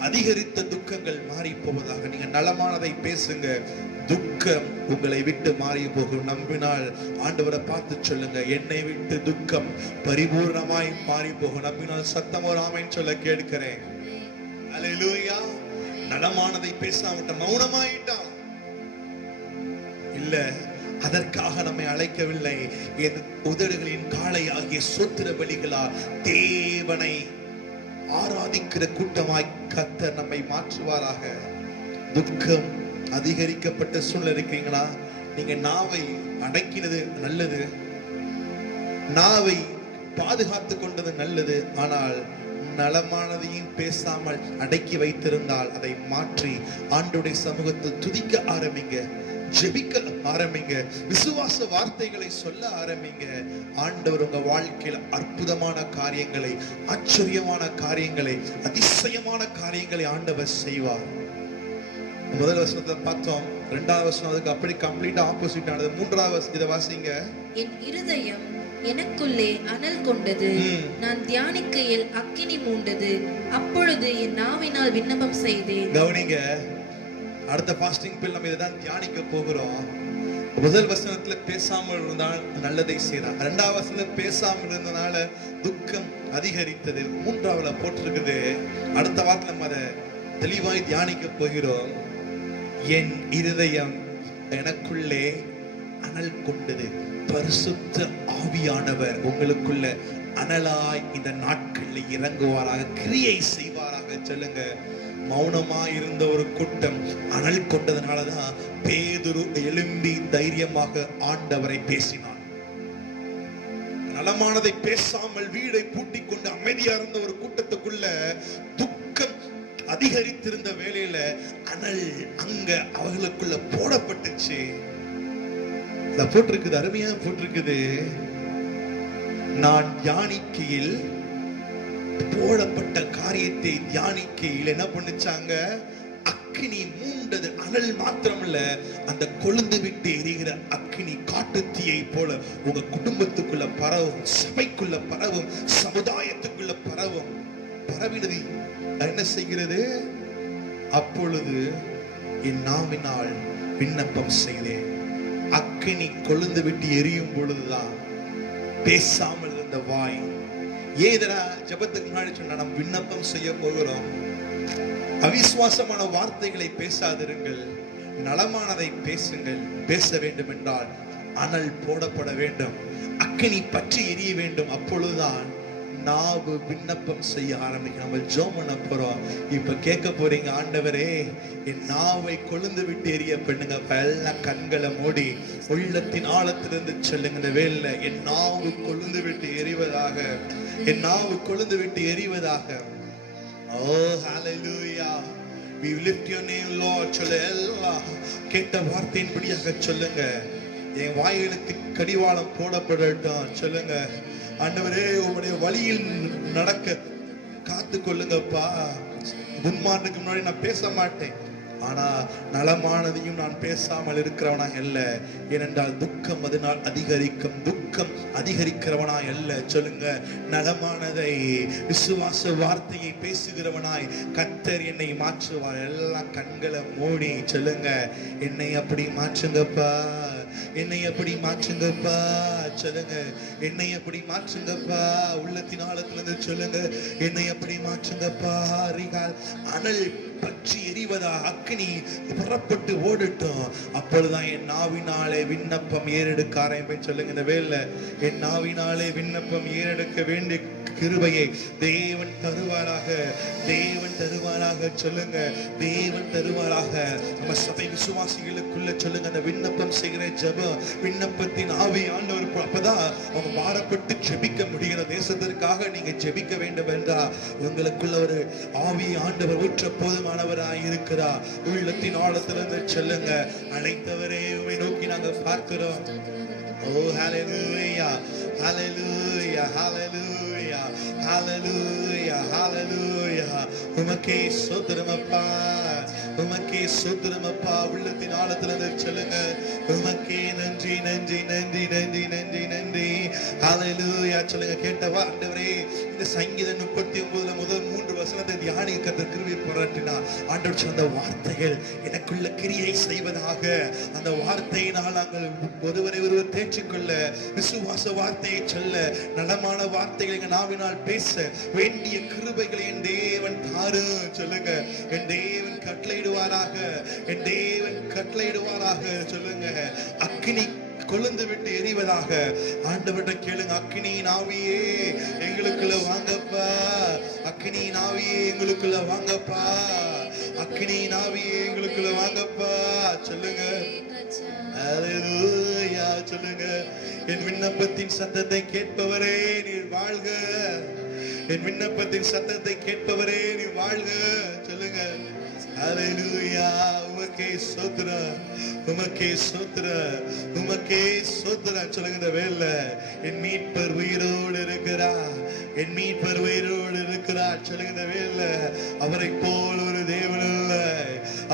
அதிகரித்த துக்கங்கள் மாறி போவதாக. நீங்க நலமானதை பேசுங்க, துக்கம் உங்களை விட்டு மாறி போகும். நம்பினால் ஆண்டவரை பார்த்து சொல்லுங்க, என்னை விட்டு துக்கம் பரிபூர்ணமாய் மாறி போகும். நம்பினால் சத்தம் ஒரு ஆமென் சொல்ல கேட்கிறேன். அல்லேலூயா. நலமானதை பேசாம மௌனமாயிட்டான். இல்ல, அதற்காக நம்மை அழைக்கவில்லை. என் உதடுகளின் காளை ஆகிய சோத்திர பலிகளால் தேவனை ஆராதிக்கிற கூட்டமாய் கர்த்தர் நம்மை மாற்றுவாராக. துக்கம் அதிகரிக்கப்பட்ட சூழ்நிலை இருக்கீங்களா? நீங்க நாவை அடக்கினது நல்லது, நாவை பாதுகாத்து கொண்டது நல்லது. ஆனால் நலமானதையும் பேசாமல் அடக்கி வைத்திருந்தால் அதை மாற்றி ஆண்டவருடைய சமூகத்தில் துதிக்க ஆரம்பிங்க, ஜெபிக்க ஆரம்பிங்க, விசுவாச வார்த்தைகளை சொல்ல ஆரம்பிங்க. ஆண்டவர் உங்க வாழ்க்கையில் அற்புதமான காரியங்களை, ஆச்சரியமான காரியங்களை, அதிசயமான காரியங்களை ஆண்டவர் செய்வார். முதல் வசனத்தை பார்த்தோம், இரண்டாவது வசனம் அதுக்கு அப்படி கம்ப்ளீட்டா ஆப்போசிட் ஆனது. மூன்றாவது இதை வாசிங்க. என் இருதயம் எனக்குள்ளே அனல் கொண்டது, நான் தியானிக்கையில் அக்கினி மூண்டது, அப்பொழுது என் நாவினால் விண்ணப்பம் செய்தேன். கவனிங்க, அடுத்த பாஸ்டிங் பில் நம்ம இதைதான் தியானிக்க போகிறோம். முதல் வசனத்துல பேசாமல் இருந்தால் நல்லதை செய்தான், இரண்டாவது வசனத்துல பேசாமல் இருந்தனால துக்கம் அதிகரித்தது, மூன்றாவதுல போட்டிருக்குது. அடுத்த வாரத்துல நம்ம அதை தெளிவாய் தியானிக்க போகிறோம். என் இருதயம் எனக்குள்ளே அனல் கொண்டது. பரிசுத்த ஆவியானவர் உங்களுக்குள்ள அனலாய் இந்த நாட்களில் இறங்குவாராக, கிரியை செய்வாராக. சொல்லுங்க, மௌனமா இருந்த ஒரு கூட்டம் அனல் கொண்டதுனாலதான் பேதுரு எழும்பி தைரியமாக ஆண்டவரை பேசினான். நலமானதை பேசாமல் வீடை பூட்டிக் கொண்டு அமைதியா இருந்த ஒரு கூட்டத்துக்குள்ள துக்கம் அதிகரித்திருந்த வேளையில அனல் அங்க அவர்களுக்குள்ள போடப்பட்டுச்சு. போட்டிருக்குது, அருமையா போட்டிருக்குது. நான் தியானிக்கையில் போடப்பட்ட காரியத்தை தியானிக்கையில் என்ன பண்ணுச்சாங்க? அக்கினி மூண்டது. அனல் மாத்திரமல்ல, அந்த கொழுந்து விட்டு எரிகிற அக்கினி காட்டுத்தீயை போல உங்க குடும்பத்துக்குள்ள பரவும், சபைக்குள்ள பரவும், சமுதாயத்துக்குள்ள பரவும். பரவினது என்ன செய்கிறது? அப்பொழுது என் நாவினால் விண்ணப்பம் செய்தேன். அக்கினி கொழுந்து விட்டு எரியும் பொழுதுதான் பேசாமல் இருந்த வாய். ஏதா ஜெபத்துக்கு முன்னாடி சொன்னா நம்ம விண்ணப்பம் செய்ய போகிறோம். அவிசுவாசமான வார்த்தைகளை பேசாதிருங்கள், நலமானதை பேசுங்கள். பேச வேண்டும் என்றால் அனல் போடப்பட வேண்டும், அக்கினி பற்றி எரிய வேண்டும். அப்பொழுதுதான் நாவு விண்ணப்பம் செய்ய ஆரம்பிக்கும். நம்ம ஜெபம் பண்ண போறோம். இப்ப கேட்க போறீங்க, ஆண்டவரே என் நாவை கொழுந்து விட்டு எரிய பண்ணுங்க. எல்லாம் கண்களை மூடி உள்ளத்தின் ஆழத்திலிருந்து சொல்லுங்க. இந்த வேலை என் நாவு கொழுந்து விட்டு எரிவதாக, என் நாவு கொழுந்து விட்டு எரிவதாக. Oh hallelujah, we lift your name Lord. சொல்ல எல்லாம் கேட்ட வார்த்தையின்படியாக சொல்லுங்க. என் வாய்களுக்கு கடிவாளம் போடப்படட்டும். சொல்லுங்க, ஆண்டவரே உங்களுடைய வழியில் நடக்க காத்து கொள்ளுங்கப்பா. முன்மாட்டுக்கு முன்னாடி நான் பேச மாட்டேன், ஆனா நலமானதையும் நான் பேசாமல் இருக்கிறவனா அல்ல. ஏனென்றால் துக்கம் அதனால் அதிகரிக்கும், துக்கம் அதிகரிக்கிறவனாய் அல்ல. சொல்லுங்க, நலமானதை விசுவாச வார்த்தையை பேசுகிறவனாய் கர்த்தர் என்னை மாற்றுவார். எல்லாம் கண்களை மூடி சொல்லுங்க, என்னை அப்படி மாற்றுங்கப்பா, என்னை அப்படி மாற்றுங்கப்பா. சொல்லுங்க, என்னை அப்படி மாற்றுங்கப்பா. உள்ளத்தின் ஆழத்திலிருந்து சொல்லுங்க, என்னை அப்படி மாற்றுங்கப்பா. அனல் பற்றி எரிவதா அக்கினி புறப்பட்டு ஓடட்டும். அப்பொழுதுதான் என் நாவினாலே விண்ணப்பம் ஏறெடுக்க ஆரம்பிப்பேன். சொல்லுங்க, இந்த வேலை என் நாவினாலே விண்ணப்பம் ஏறெடுக்க வேண்டிய கிருபையை தேவன் தருவாராக, தேவன் தருவாராக. சொல்லுங்க, தேவன் தருவாராக. நம்ம சபை விசுவாசிகளுக்குள்ள சொல்லுங்க, அந்த விண்ணப்பம் செய்கிற ஜெபம், விண்ணப்பத்தின் ஆவி ஆண்டவர். அப்பதான் அவங்க மாறப்பட்டு ஜெபிக்க முடிகிற. தேசத்திற்காக நீங்க ஜெபிக்க வேண்டும் என்றா உங்களுக்குள்ள ஒரு ஆவி ஆண்டவர் ஊற்ற போதுமானவராய் இருக்கிறார். உள்ளத்தின் ஆழத்திலிருந்து சொல்லுங்க, அழைத்தவரே உம்மை நோக்கி நாங்கள் பார்க்கிறோம். Oh hallelujah, hallelujah, hallelujah, hallelujah, ஹalleluya. உமக்கே ஸ்தோத்திரம் அப்பா, உமக்கே ஸ்தோத்திரம் அப்பா. உள்ளத்தின் ஆழத்துல இருந்து சொல்லுங்க, உமக்கே நன்றி நன்றி நன்றி நன்றி நன்றி நன்றி. ஹalleluya சொல்லுங்க. கேட்டவா ஆண்டவரே, இந்த சங்கீதம் 39ல முதல் 3 வசனத்தை தியானிக்க கர்த்தர் கிருபை பாராட்டினார். ஆண்டவர் சொன்ன வார்த்தைகள் எனக்குள்ள கிரியை செய்வதாக, அந்த வார்த்தையினால் நாங்கள் ஒருவரை ஒருவர் தேற்றிக்கொள்ள, விசுவாச வார்த்தையை சொல்ல, நலமான வார்த்தைகளை எங்கள் நாவினால் பேச வேண்டிய கிருபைகளை என் தேவன் தாரும். சொல்லுங்க, என் தேவன் கட்டளையிடுவாராக, என் தேவன் கட்டளையிடுவாராக. சொல்லுங்க, அக்கினி கொழுந்து விட்டு எரிவதாக. ஆண்டவர்கிட்ட கேளுங்க, அக்கினி ஆவியே எங்களுக்குள்ள வாங்கப்பா, அக்கினி ஆவியே எங்களுக்குள்ள வாங்கப்பா, அக்கினி ஆவியே எங்களுக்குள்ள வாங்கப்பா. சொல்லுங்க, ஹalleluya சொல்லுங்க. என் விண்ணப்பத்தின் சத்தத்தை கேட்பவரே நீர் வாழ்க, என் விண்ணப்பத்தின் சத்தத்தை கேட்பவரே நீ வாழ்க. சொல்லுங்க, ஹalleluya. உமக்கே ஸ்தோத்திரம், உமக்கே ஸ்தோத்திரம், உமக்கே ஸ்தோத்திரம். சொல்லுங்க, இந்த வேளை என் மீட்பர் உயிரோடு இருக்கிறார், என் மீட்பர் உயிரோடு இருக்கிறார். சொல்லுங்க, இந்த வேளை அவரை போல் ஒரு தேவன் இல்லை,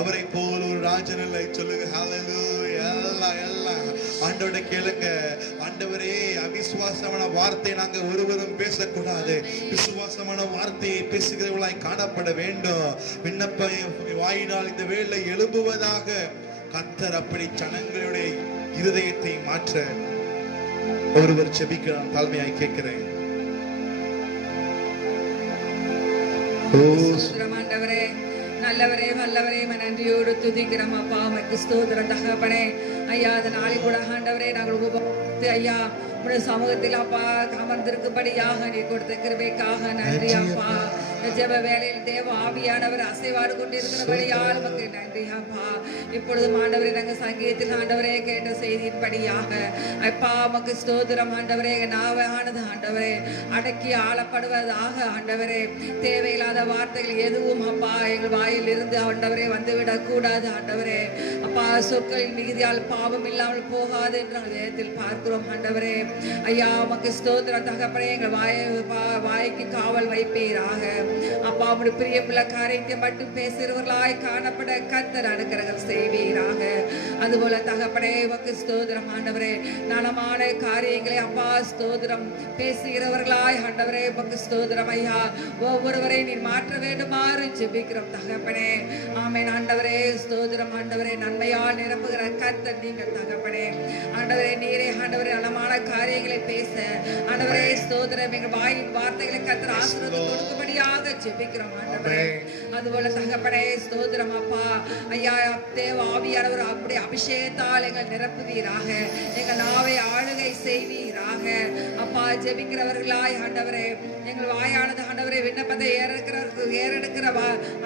அவரை போல் ஒரு ராஜன் இல்லை. சொல்லுங்க, ஹalleluya. எல்லாம் எல்லாம் ஆண்டவரை கேளுங்க. ஆண்டவரே, அவிசுவாசமான வார்த்தை நாங்க ஒருவரும் பேசக்கூடாது, விசுவாசமான வார்த்தையை பேசுகிறவர்களாய் காணப்பட வேண்டும். விண்ணப்ப வாயினால் இந்த வேளை எழும்புவதாக. கர்த்தர் அப்படி ஜனங்களுடைய இருதயத்தை மாற்ற ஒருவர் செபிக்க நான் தாழ்மையாய் கேட்கிறேன். ஆண்டவரே, நல்லவரே, வல்லவரே, நன்றியோடு துதிக்கிறோம் அப்பா. உமக்கு ஸ்தோத்திரம் தகப்பனே. ஐயா, அந்த நாளில் கூட ஆண்டவரே நாங்கள் உபவாசித்து ஐயா உடைய சமூகத்தில் அப்பா அமர்ந்திருக்கும்படியாக நீ கொடுத்த கிருபைக்காக நன்றி அப்பா. ஜெப வேளையில் தேவ ஆவியானவர் அசைவாடு கொண்டிருக்கிறபடியால் உமக்கு நன்றி அப்பா. இப்பொழுதும் ஆண்டவரே நாங்கள் சங்கீதத்தில் ஆண்டவரே கேட்ட செய்தியின்படியாக அப்பா உமக்கு ஸ்தோத்திரம் ஆண்டவரே. நாவானது ஆண்டவரே அடக்கி ஆளப்படுவதாக ஆண்டவரே. தேவையில்லாத வார்த்தைகள் எதுவும் அப்பா எங்கள் வாயில் இருந்து ஆண்டவரே வந்துவிடக் கூடாது ஆண்டவரே. அப்பா, சொற்களின் மிகுதியால் பாவம் இல்லாமல் போகாது என்று நாங்கள் வேதத்தில் பார்க்கிறோம் ஆண்டவரே. ஐயா உமக்கு ஸ்தோத்திரம் தகப்பனே. எங்கள் வாய்க்கு காவல் வைப்பீராக அப்பா. உம்முடைய பிரியமுள்ள காரியத்தை மட்டும் பேசுகிறவர்களாய் காணப்பட கர்த்தர் அனுக்கிரகம் செய்வீராக. அதுபோல தகப்பனே உமக்கு ஸ்தோத்திரம் ஆண்டவரே. நலமான காரியங்களை அப்பா ஸ்தோத்திரம் பேசுகிறவர்களாய் ஆண்டவரே உமக்கு ஸ்தோத்திரம் ஐயா. ஒவ்வொருவரை நீர் மாற்ற வேண்டுமாறு ஜெபிக்கிறோம் தகப்பனே. ஆமென் ஆண்டவரே. ஸ்தோத்திரம் ஆண்டவரே. நன்மையால் நிரம்புகிற கர்த்தர் நீங்கள் தகப்பனே. ஆண்டவரே நீரே ஆண்டவரே நலமான காரியங்களை பேச ஆண்டவரே ஸ்தோத்திரம். எங்கள் வாயின் வார்த்தைகளை கர்த்தர் ஆசீர்வாதம் கொடுக்கும்படியாக ஜெபிக்கிறோம் ஆண்டவரே. அதுபோல தகப்பனே ஸ்தோத்திரம் அப்பா. ஐயா தேவ ஆவியானவர் அப்படி அபிஷேகத்தால் எங்கள் நிரப்புவீராக, எங்கள் நாவை ஆளுகை செய்வீராக அப்பா. ஜெபிக்கிறவர்களாய் ஆண்டவரே எங்கள் வாயானது ஆண்டவரே விண்ணப்பத்தை ஏறெடுக்கிற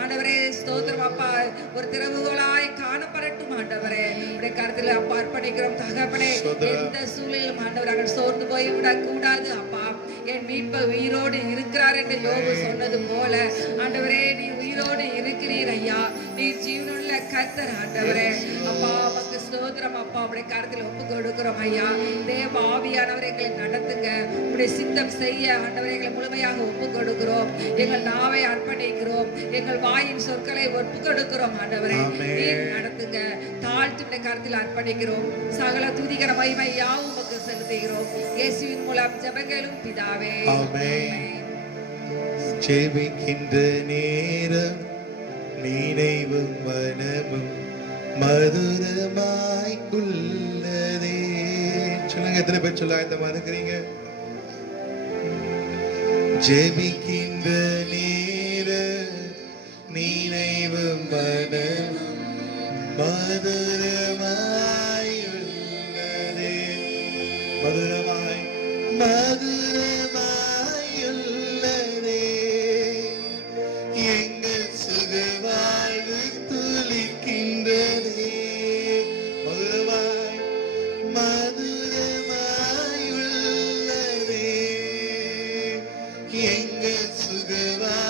ஆண்டவரே ஸ்தோத்திரம் அப்பா ஒரு திறவுகோலாய் காணப்படட்டும் ஆண்டவரே. உடைய கருத்தில் அப்பா அர்ப்பணிக்கிறோம் தகப்பனே. எந்த சூழலிலும் ஆண்டவர் நாங்கள் சோர்ந்து போய் விடக் கூடாது அப்பா. என் மீட்பர் உயிரோடு இருக்கிறார் என்று யோபு சொன்னது போல ஆண்டவரே நீ உயிரோடு இருக்கிறீர் ஐயா. நீ ஜீவனுள்ள கர்த்தர் ஆண்டவரே. அப்பா உமக்கு ஸ்தோத்திரம் அப்பா. உடைய கருத்தில் ஒப்பு கொடுக்கிறோம் ஐயா. தேவ ஆவியானவரை எங்களை நடத்துங்க. உடைய சித்தம் செய்ய ஆண்டவரை எங்களை முழுமையாக ஒப்பு கொடுக்கிறோம். எங்கள் நாவை அர்ப்பணிக்கிறோம். எங்கள் வாயின் சொற்களை ஒப்பு கொடுக்கிறோம் ஆண்டவரே. நடத்துங்க. தாழ்த்துடைய கருத்தில் அர்ப்பணிக்கிறோம். சகல துதிகர மகிமை யாவும் உமக்கு செலுத்துகிறோம். இயேசுவின் மூலம் ஜெபங்களும் பிதாவே. ஆமென். ஜெபிக்கின்ற நேரம் நினைவும் மனமும் மதுரமாய் உள்ளதே. சொல்லுங்க, எத்தனை பேர் சொல்ல ஆயத்தமா இருக்கிறீங்க? ஜெபிக்கின்ற நேரம் நினைவும் மனமும் மதுரமாய் உள்ளதே. மதுரமாய் மதுரமாய் உள்ளதே. எங்கள் சுகவாழ்வு துளிக்கின்றதே. மதுரமாய் மதுரமாய் உள்ளதே. எங்கள் சுகவாழ்வு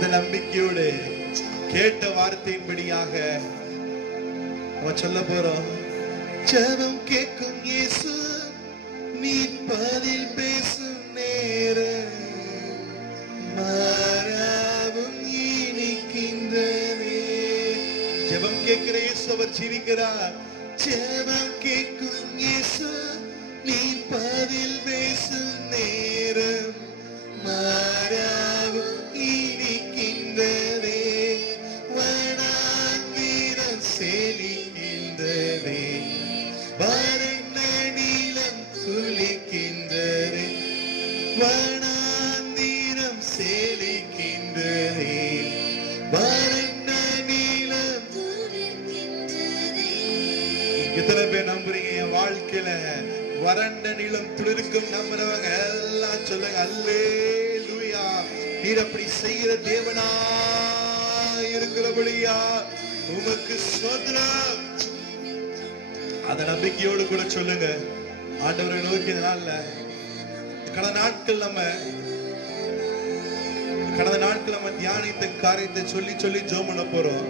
இந்த நம்பிக்கையோடு கேட்ட வார்த்தையின்படியாக நம்ம சொல்ல போறோம். ஜெபம் கேட்கும் இயேசு, நீ பதில் பேசும் நேரம் மாறாவும் இனிக்கின்றதே. ஜெபம் கேட்கிற இயேசு அவர் ஜீவிக்கிறார். ஜெபம் கேட்கும் இயேசு, நீ பதில் பேசும் நேரம் மாறாவும் இனிக்கின்றதே. வனாந்திரம் செழிக்கின்றதே, வறண்ட நிலம் துளிக்கின்றதே. வனாந்திரம் செழிக்கின்றதே, வறண்ட நிலம் துளிக்கின்றதே. எத்தனை பேர் நம்புறீங்க என் வாழ்க்கையில வறண்ட நிலம் துளிர்க்கும்? நம்புறவங்க எல்லாம் சொல்லுங்க அல்லேலூயா. நீர் அப்படி செய்கிற தேவனா இருக்கிறபடியா உமக்கு ஸ்தோத்திரம். அந்த நம்பிக்கையோடு கூட சொல்லுங்க, ஆண்டவரை நோக்கி நாள்ல கடந்த நாட்கள் நம்ம தியானித்த காரியத்தை சொல்லி சொல்லி ஜெபம் பண்ண போறோம்.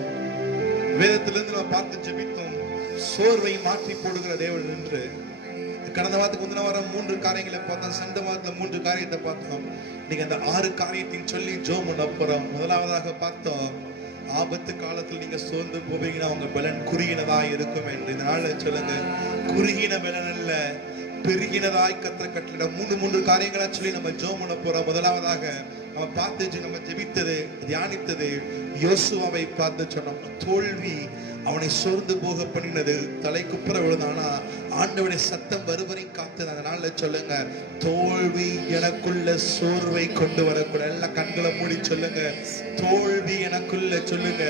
வேதத்திலிருந்து நம்ம பார்த்து ஜெபித்தோம், சோர்வை மாற்றி போடுகிற தேவன் என்று. கடந்த வாரத்துக்கு முந்தின வாரம் 3 காரியங்களை பார்த்தோம், சென்ற வாரத்துல 3 காரியத்தை பார்த்தோம். நீங்க அந்த 6 காரியத்தையும் சொல்லி ஜெபம் பண்ண போறோம். முதலாவதாக பார்த்தோம், ஆபத்து காலத்தில் நீங்க சோர்ந்து போவீங்கன்னா உங்க பலன் குறுகினதா இருக்கும் என்று. இந்த நாள்ல சொல்லுங்க, குறுகின பலன் அல்ல, பெருகினதாய் கர்த்தர் கட்டளை. 3 காரியங்களா சொல்லி நம்ம ஜெபம் பண்ண போறோம். முதலாவதாக நம்ம பார்த்து நம்ம ஜெபித்தது தியானித்தது யோசுவாவை பார்த்து சொன்னோம். தோல்வி அவனை சோர்ந்து போக பண்ணினது, தலை குப்புற விழுந்தானா ஆண்டவனுடைய சத்தம் வருவரை காத்தது. அதனால சொல்லுங்க, தோல்வி எனக்குள்ள சோர்வை கொண்டு வரக்கூடாது. எல்லாம் கண்களை மூடி சொல்லுங்க, தோல்வி எனக்குள்ள சொல்லுங்க.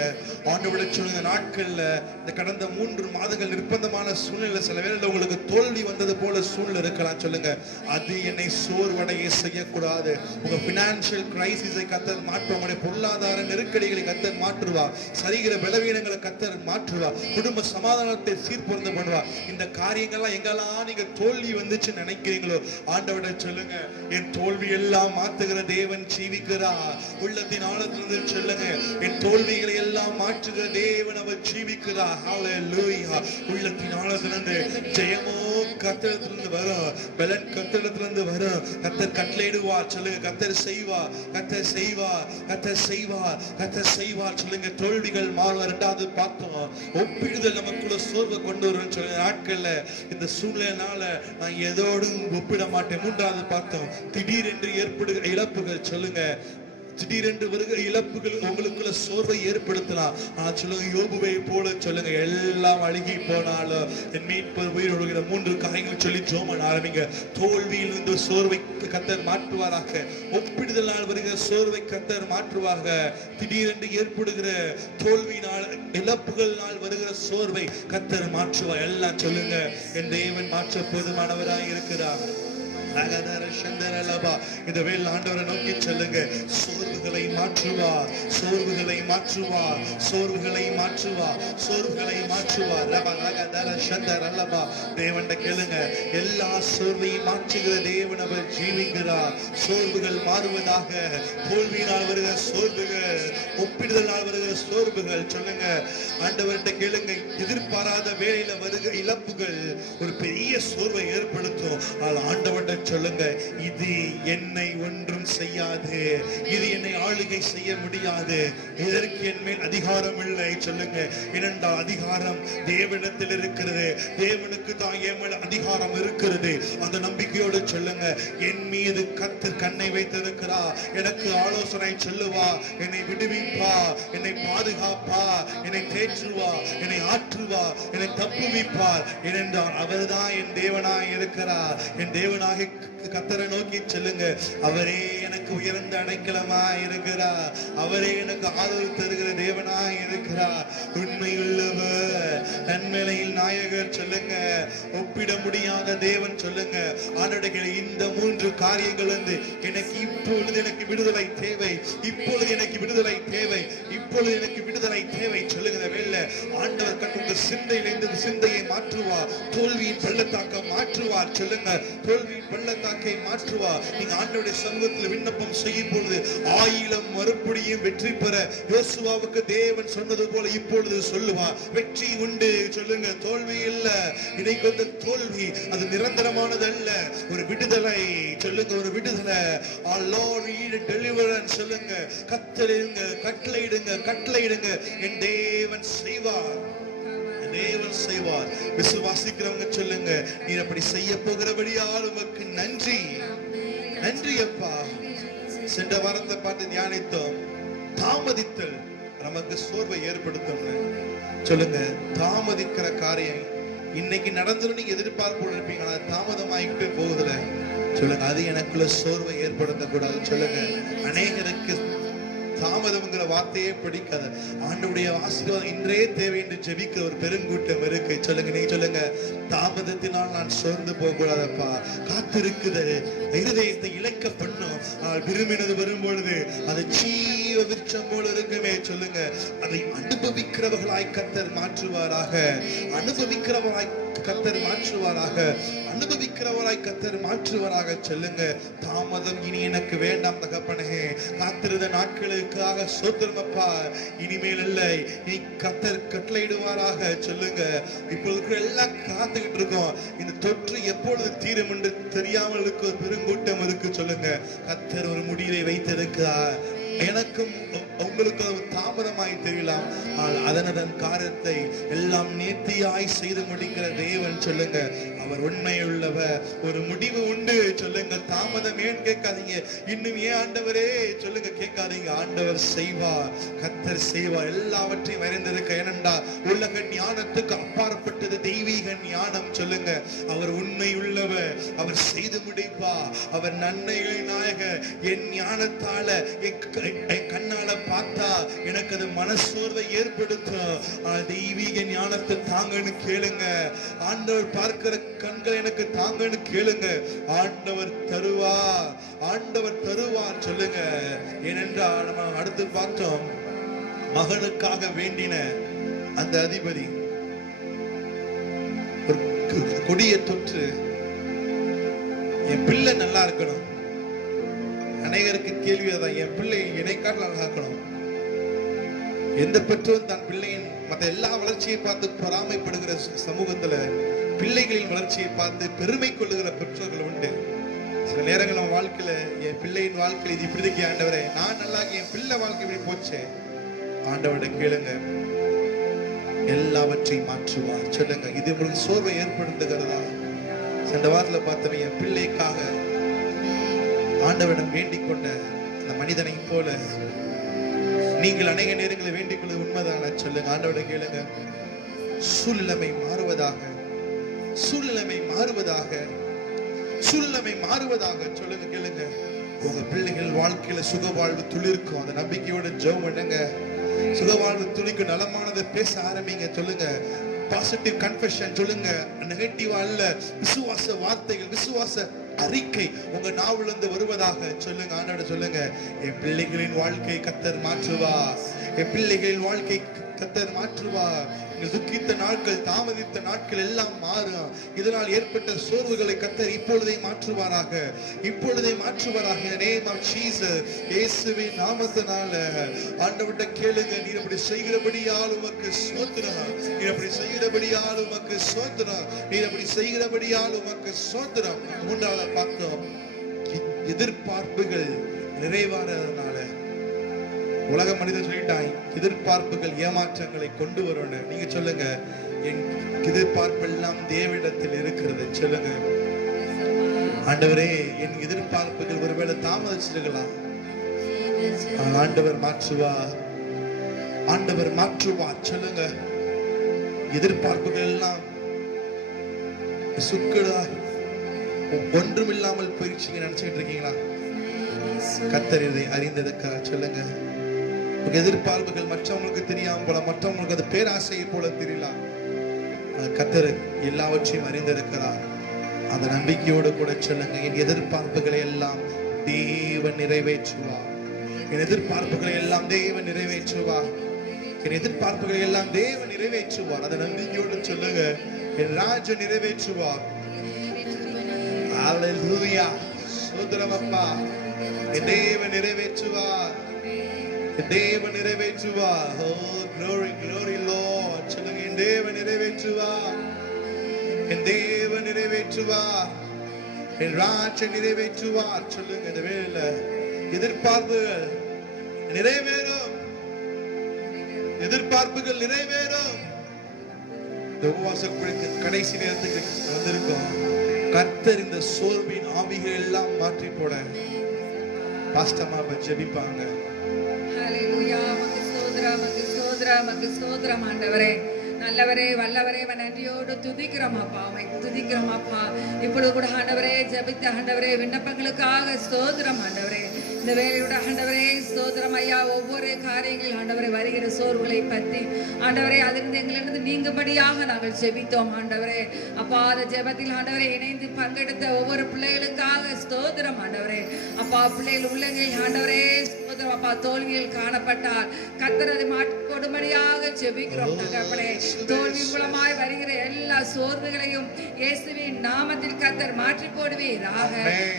ஆண்டவரை சொல்லுங்க, நாட்கள்ல இந்த கடந்த 3 மாதங்கள் நிர்பந்தமான சூழ்நிலை, சில வேளையில உங்களுக்கு தோல்வி வந்தது போல சூழ்நிலை இருக்கலாம். சொல்லுங்க, அது என்னை சோர்வடைய செய்யக்கூடாது. உங்க பினான்சியல் கிரைசிஸை கர்த்தர் மாற்றுவா, உங்களுடைய பொருளாதார நெருக்கடிகளை கர்த்தர் மாற்றுவா, சரிகிற பலவீனங்களை கர்த்தர் மாற்றுவா, குடும்ப சமாதானத்தை சீர்பொருந்த பண்ணுவா. இந்த காரியங்கள்லாம் எங்கெல்லாம் நீங்க தோல்வி வந்துச்சு நினைக்கிறீங்களோ ஆண்டவரை சொல்லுங்க, என் தோல்வி எல்லாம் மாத்துகிற தேவன் ஜீவிக்கிறா. உள்ளத்தின் ஆழத்திலிருந்து சொல்லுங்க, என் தோல்விகளை எல்லாம் மாற்றுகிற தேவன் அவர் ஜீவிக்கிறா. ஹல்லேலூயா. உள்ளத்தின் ஆழத்திலிருந்து ஜெயமோ கர்த்தரிடத்திலிருந்து வரும், பலன் கர்த்தரிடத்திலிருந்து வரும். கர்த்தர் கட்டளையிடுவார். சொல்லுங்க, கர்த்தர் செய்வா, கர்த்தர் செய்வா, கர்த்தர் செய்வா, கர்த்தர் செய்வா. சொல்லுங்க, தோல்விகள் மாறும். இரண்டாவது பார்த்தோம், ஒப்பிடுதல் நமக்குள்ள சோர்வை கொண்டு வரும். சொல்லுங்க, நாட்கள்ல இந்த சூழ்நிலைனால நான் எதோடும் ஒப்பிட மாட்டேன். மூன்றாவது பார்த்தோம், திடீரென்று ஏற்படுகிற இழப்புகள். சொல்லுங்க, திடீரென்று வருகிற இழப்புகள் உங்களுக்குள்ள சோர்வை ஏற்படுத்தலாம். ஆனா சொல்லுங்க, யோபுவை போல சொல்லுங்க, எல்லாம் அழுகி போனாலும் என் மீட்பர் உயிர் ஒழுகிற 3 காரியங்கள் சொல்லி ஜெபம் ஆரம்பிங்க. தோல்வியில் இருந்து சோர்வை கர்த்தர் மாற்றுவாராக, ஒப்பிடுதலால் வருகிற சோர்வை கர்த்தர் மாற்றுவாங்க, திடீரென்று ஏற்படுகிற தோல்வியினால் இழப்புகளினால் வருகிற சோர்வை கர்த்தர் மாற்றுவார். எல்லாம் சொல்லுங்க, என் தேவன் மாற்ற போதுமானவராய் இருக்கிறார். இந்த வேளை ஆண்டவரை நோக்கி சொல்லுங்க, சோர்வுகளை மாற்றுவா, சோர்வுகளை மாற்றுவா, சோர்வுகளை மாற்றுவா, சோர்வுகளை மாற்றுவா. தேவன்ட கேளுங்க, எல்லா சோர்வையும் மாற்றுகிற தேவன் அவர் ஜீவிக்கிறார். சோர்வுகள் மாறுவதாக. தோல்வியினால் வருகிற சோர்வுகள், ஒப்பிடுதலால் வருகிற சோர்வுகள். சொல்லுங்க, ஆண்டவர்கிட்ட கேளுங்க, எதிர்பாராத வேளையில வருகிற இழப்புகள் ஒரு பெரிய சோர்வை ஏற்படுத்தும். ஆண்டவர்கிட்ட சொல்லுங்க, இது என்னை ஒன்றும் செய்யாது, இது என்னை ஆளுகை செய்ய முடியாது, இதற்கு என் மேல் அதிகாரம் இல்லை. சொல்லுங்க, ஏனென்றால் அதிகாரம் தேவனிடத்தில் இருக்கிறது, தேவனுக்கு தான் என் மேல் அதிகாரம் இருக்கிறது. அந்த நம்பிக்கையோடு சொல்லுங்க, என் மீது கர்த்தர் கண்ணை வைத்திருக்கிறா, எனக்கு ஆலோசனை சொல்லுவா, என்னை விடுவிப்பா, என்னை பாதுகாப்பா, என்னை தேற்றுவா, என்னை ஆற்றுவா, என்னை தப்புவிப்பார். ஏனென்றால் அவர்தான் என் தேவனாய் இருக்கிறார். என் தேவனாக கர்த்தரை நோக்கி சொல்லுங்க, அவரே எனக்கு உயர்ந்த அடைக்கலமாய் இருக்கிறார், அவரே எனக்கு ஆதரவு தருகிற தேவனாய் இருக்கிறார். உண்மையுள்ளவர், நன்மையில் நாயகர். சொல்லுங்க, ஒப்பிட முடியாத தேவன். சொல்லுங்க, ஆண்டவரே, இந்த 3 காரியங்கள் வந்து எனக்கு இப்பொழுது எனக்கு விடுதலை தேவை, இப்பொழுது எனக்கு விடுதலை தேவை, இப்பொழுது எனக்கு விடுதலை தேவை. சொல்லுங்க, வேலை ஆண்டவர் கட்டுங்க சிந்தையிலிருந்து சிந்தையை மாற்றுவார், தோல்வியின் பள்ளத்தாக்க மாற்றுவார். சொல்லுங்க, தோல்வியின் பள்ளத்தாக்கை மாற்றுவார். நீங்க ஆண்டவருடைய சமூகத்தில் விண்ணப்ப விண்ணப்பம் செய்யும் பொழுது 1000 மறுபடியும் வெற்றி பெற யோசுவாவுக்கு தேவன் சொன்னது போல இப்பொழுது சொல்லுவார். வெற்றி உண்டு சொல்லுங்க, தோல்வி இல்ல. இன்னைக்கு வந்து தோல்வி அது நிரந்தரமானது அல்ல, ஒரு விடுதலை சொல்லுங்க, ஒரு விடுதலை. Our Lord need a deliverance சொல்லுங்க. கட்டளையிடுங்க, கட்டளையிடுங்க, கட்டளையிடுங்க. என் தேவன் செய்வார், தேவன் செய்வார். விசுவாசிக்கிறவங்க சொல்லுங்க, நீர் அப்படி செய்ய போகிறபடியால் உமக்கு நன்றி, நன்றி அப்பா. சென்ற வாரத்தை பார்த்து தியானித்தோம், தாமதித்தல் நமக்கு சோர்வை ஏற்படுத்தும் சொல்லுங்க. தாமதிக்கிற காரியம் இன்னைக்கு நடந்துடும் நீங்க எதிர்பார்ப்பு இருப்பீங்க, தாமதமாயிட்டு போகுதுல சொல்லுங்க, அது எனக்குள்ள சோர்வை ஏற்படுத்த கூடாது சொல்லுங்க. அநேகருக்கு தாமதம்ங்கிற வார்த்தையே பிடிக்காது. ஆண்டவருடைய ஆசீர்வாதம் இன்றே தேவை என்று ஜெபிக்கிற ஒரு பெருங்கூட்டம் இருக்கு சொல்லுங்க. நீ சொல்லுங்க, தாமதத்தினால் நான் சோர்ந்து போக கூடாதப்பா. காத்திருக்குது இருதயத்தை இழைக்க பண்ணும். விரும்பினது வரும்பொழுது அது ஜீவ விருட்சம் போல இருக்குமே சொல்லுங்க. அதை அனுபவிக்கிறவர்களாய் கர்த்தர் மாற்றுவாராக, அனுபவிக்கிறவராய் கர்த்தர் மாற்றுவாராக, அனுபவிக்கிறவராய் கர்த்தர் மாற்றுவாராக சொல்லுங்க. தாமதம் இனி எனக்கு வேண்டாம் தகப்பனே. காத்திருந்த நாட்களுக்காக சோத்திரமப்பா. இனிமேல் இல்லை, நீ கர்த்தர் கட்டளையிடுவாராக சொல்லுங்க. இப்பொழுது எல்லாம் காத்துக்கிட்டு இருக்கோம், இந்த தொற்று எப்பொழுது தீரும் என்று தெரியாமல் இருக்க ஒரு பெருங்கூட்டம் இருக்கு சொல்லுங்க. கர்த்தர் ஒரு முடிவை வைத்திருக்கிறார். எனக்கும் உங்களுக்கும் தாமதமாய் தெரியலாம், அதனதன் காரியத்தை எல்லாம் நேர்த்தியாய் செய்து முடிக்கிற தேவன் சொல்லுங்க. அவர் உண்மையுள்ளவர், ஒரு முடிவு உண்டு சொல்லுங்க. தாமதம் ஏன் கேட்காதீங்க, இன்னும் ஏன் ஆண்டவரே சொல்லுங்க கேட்காதீங்க. ஆண்டவர் செய்வார், கர்த்தர் செய்வார், எல்லாவற்றையும் அறிந்திருக்க. ஏனென்றா உலக ஞானத்துக்கு அப்பாற்பட்டது தெய்வீக ஞானம் சொல்லுங்க. அவர் உண்மையுள்ளவர், அவர் செய்து முடிப்பா, அவர் நன்மைகளின் நாயகர். என் ஞானத்தால என் கண்ணால பார்த்தா எனக்கு அது மனசோர்வை ஏற்படுத்தும். தெய்வீக ஞானத்தை தாங்கன்னு கேளுங்க. ஆண்டவர் பார்க்கிற கண்கள் எனக்கு தாங்கன்னு கேளுங்க. ஆண்டவர் தருவார், ஆண்டவர் தருவார் சொல்லுங்க. ஏனென்றால் நம்ம அடுத்து பார்த்தோம், மகனுக்காக வேண்டின அந்த அதிபதி ஒரு கொடிய தொற்று, என் பிள்ளை நல்லா இருக்கணும். அநேகருக்கு கேள்வி அதான், என் பிள்ளை இணைக்கால் நல்லாக்கணும். எந்த பெற்றோரும் தன் பிள்ளையின் மற்ற எல்லா வளர்ச்சியை பார்த்து பொறாமைப்படுகிற சமூகத்துல பிள்ளைகளின் வளர்ச்சியை பார்த்து பெருமை கொள்ளுகிற பெற்றோர்கள் உண்டு. சில நேரங்கள் நம்ம வாழ்க்கையில, என் பிள்ளையின் வாழ்க்கையில் இது இப்படி இருக்கு ஆண்டவரே, நான் நல்லா என் பிள்ளை வாழ்க்கை இப்படி போச்சே. ஆண்டவரை கேளுங்க, எல்லாவற்றையும் மாற்றுவார் சொல்லுங்க. இது உங்களுக்கு சோர்வை ஏற்படுத்துகிறதா? சென்ற வாரத்துல பார்த்தவன் என் பிள்ளைக்காக ஆண்டவரிடம் வேண்டிக் கொண்ட அந்த மனிதனை போல நீங்கள் அநேக நேரங்களை வேண்டிக் கொள்வது உண்மைதான சொல்லுங்க. ஆண்டவரை கேளுங்க, சூழ்நிலைமை மாறுவதாக, சூழ்நிலைமை மாறுவதாக, சூழ்நிலைமை மாறுவதாக சொல்லுங்க. கேளுங்க, உங்க பிள்ளைகள் வாழ்க்கையில சுகவாழ்வு துளிர்க்கும். அந்த நம்பிக்கையோட ஜெபம் பண்ணுங்க. சுகவாழ்வு துளிக்கும், நலமானதை பேச ஆரம்பிங்க சொல்லுங்க. பாசிட்டிவ் கன்ஃபெஷன் சொல்லுங்க, நெகட்டிவா அல்ல. விசுவாச வார்த்தைகள், விசுவாச அறிக்கை உங்க நாவிலிருந்து வருவதாக சொல்லுங்க. ஆண்டவரை சொல்லுங்க, என் பிள்ளைகளின் வாழ்க்கை கர்த்தர் மாற்றுவா, என் பிள்ளைகளின் வாழ்க்கை கர்த்தர் மாற்றுவா. துக்கித்த நாட்கள், தாமதித்த நாட்கள் எல்லாம் மாறும். இதனால் ஏற்பட்ட சோர்வுகளை கர்த்தர் இப்பொழுதே மாற்றுவாராக, இப்பொழுதே மாற்றுவாராக. in the name of Jesus, இயேசுவின் நாமத்தினால ஆண்டவர்ட்ட கேளுங்க. நீர் அப்படி செய்கிறபடியால் உமக்கு ஸ்தோத்திரம், நீர் அப்படி செய்கிறபடியால் உமக்கு ஸ்தோத்திரம், நீர் அப்படி செய்கிறபடியால் உமக்கு ஸ்தோத்திரம். மூன்றாவது பார்த்தோம், எதிர்பார்ப்புகள் நிறைவேறாதனால உலக மனிதன் சொல்லிட்டான், எதிர்பார்ப்புகள் ஏமாற்றங்களை கொண்டு வரும். நீங்க சொல்லுங்க, என் எதிர்பார்ப்பெல்லாம் தேவனிடத்தில் இருக்கிறது சொல்லுங்க. ஆண்டவரே, என் எதிர்பார்ப்புகள் ஒருவேளை தாமதிச்சிருக்கலாம், ஆண்டவர் மாற்றுவா, ஆண்டவர் மாற்றுவா சொல்லுங்க. எதிர்பார்ப்புகள் எல்லாம் சுக்குடா ஒன்றுமில்லாமல் போயிடுச்சு நினைச்சுட்டு இருக்கீங்களா? கர்த்தர் இதை அறிந்ததுக்காக சொல்லுங்க. எதிர்பார்ப்புகள் மற்றவங்களுக்கு தெரியாம போல, மற்றவங்களுக்கு அது பேராசையை போல தெரியலாம். கர்த்தர் எல்லாவற்றையும் அறிந்திருக்கிறார். அந்த நம்பிக்கையோடு கூட சொல்லுங்க, என் எதிர்பார்ப்புகளை எல்லாம் தேவன் நிறைவேற்றுவார், என் எதிர்பார்ப்புகளை எல்லாம் தேவன் நிறைவேற்றுவார், என் எதிர்பார்ப்புகளை எல்லாம் தேவன் நிறைவேற்றுவார். அந்த நம்பிக்கையோடு சொல்லுங்க, என் ராஜா நிறைவேற்றுவார். அல்லேலூயா, சோதரம் அப்பா, என் தேவன் நிறைவேற்றுவார், என் தேவன் நிறைவேற்றுவார். ஓ glory glory Lord. சொல்லுங்க, என் தேவன் நிறைவேற்றுவார், என் தேவன் நிறைவேற்றுவார், என் ராஜ்யம் நிறைவேற்றுவார். சொல்லுங்க, இந்த வேளையில எதிர்பார்ப்புகள் நிறைவேறும், எதிர்பார்ப்புகள் நிறைவேறும். இந்த உபவாச கடைசி நேரத்துக்கு வந்திருக்கோம். கர்த்தர் இந்த சோர்வின் ஆவிகள் எல்லாம் மாற்றி போட பாஸ்டமா ஜெபிப்பாங்க. ஹalleluya. மக்கு ஸ்தோத்திரம், மக்கு ஸ்தோத்திரம், மக்கு ஸ்தோத்திரம் ஆண்டவரே. நல்லவரே வல்லவரே நன்றியோடு துதிக்கிறோம் அப்பா, உம்மை துதிக்கிறோம் அப்பா. இப்பொழுது கூட ஆண்டவரே ஜெபித்த ஆண்டவரே விண்ணப்பங்களுக்காக ஸ்தோத்திரம் ஆண்டவரே. இந்த வேலையோட ஆண்டவரே ஸ்தோத்திரம் ஐயா. ஒவ்வொரு காரியங்கள் ஆண்டவரே வருகிற சோர்வுகளை பற்றி ஆண்டவரே அதிலிருந்து எங்களிருந்து நீங்கும்படியாக நாங்கள் ஜெபித்தோம் ஆண்டவரே. அப்பா அந்த ஜெபத்தில் ஆண்டவரே இணைந்து பங்கெடுத்த ஒவ்வொரு பிள்ளைகளுக்காக ஸ்தோத்திரம் ஆண்டவரே. அப்பா பிள்ளைகள் உள்ளங்களில் ஆண்டவரே ஸ்தோத்திரம் அப்பா. தோல்வியில் காணப்பட்டால் கர்த்தர் அதை மாற்றி கொடும்படியாக ஜெபிக்கிறோம் தகப்பனே. தோல்வி மூலமாய் வருகிற எல்லா சோர்வுகளையும் இயேசுவின் நாமத்தில் கர்த்தர் மாற்றி போடுவீராக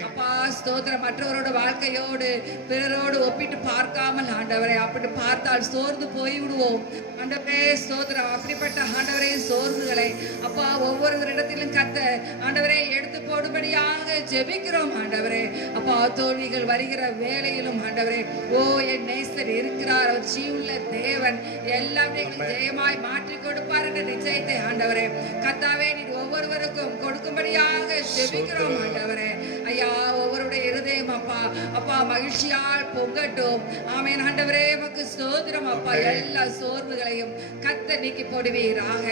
அப்பா. ஸ்தோத்திரம். மற்றவரோட வாழ்க்கையோடு பிறரோடு ஒப்பிட்டு பார்க்காமல் ஆண்டவரே, அப்படி பார்த்தால் சோர்ந்து போய்விடுவோம் ஆண்டவரே. ஸ்தோத்திரம். அப்படிப்பட்ட ஆண்டவரே சோர்வுகளை அப்பா ஒவ்வொருவரிடத்திலும் கர்த்தர் ஆண்டவரே எடுத்து போடும்படியாக ஜெபிக்கிறோம் ஆண்டவரே. அப்பா தோல்விகள் வருகிற வேளையிலும் ஆண்டவரே, ஓ என் நேசர் இருக்கிறார், அவர் ஜீவுள்ள தேவன், எல்லாமே ஜெயமாய் மாற்றி கொடுப்பார் என்ற நிச்சயத்தை ஆண்டவரே கர்த்தாவே நீர் ஒவ்வொருவருக்கும் கொடுக்கும்படியாக ஜெபிக்கிறோம் ஆண்டவரே. ஐயா ஒவ்வொருடைய இருதயம் அப்பா அப்பா மகிழ்ச்சியால் பொங்கட்டும். ஆமென் ஆண்டவரே. உமக்கு ஸ்தோத்திரம் அப்பா. எல்லா சோர்வுகளையும் கர்த்தர் நீக்கி போடுவீராக.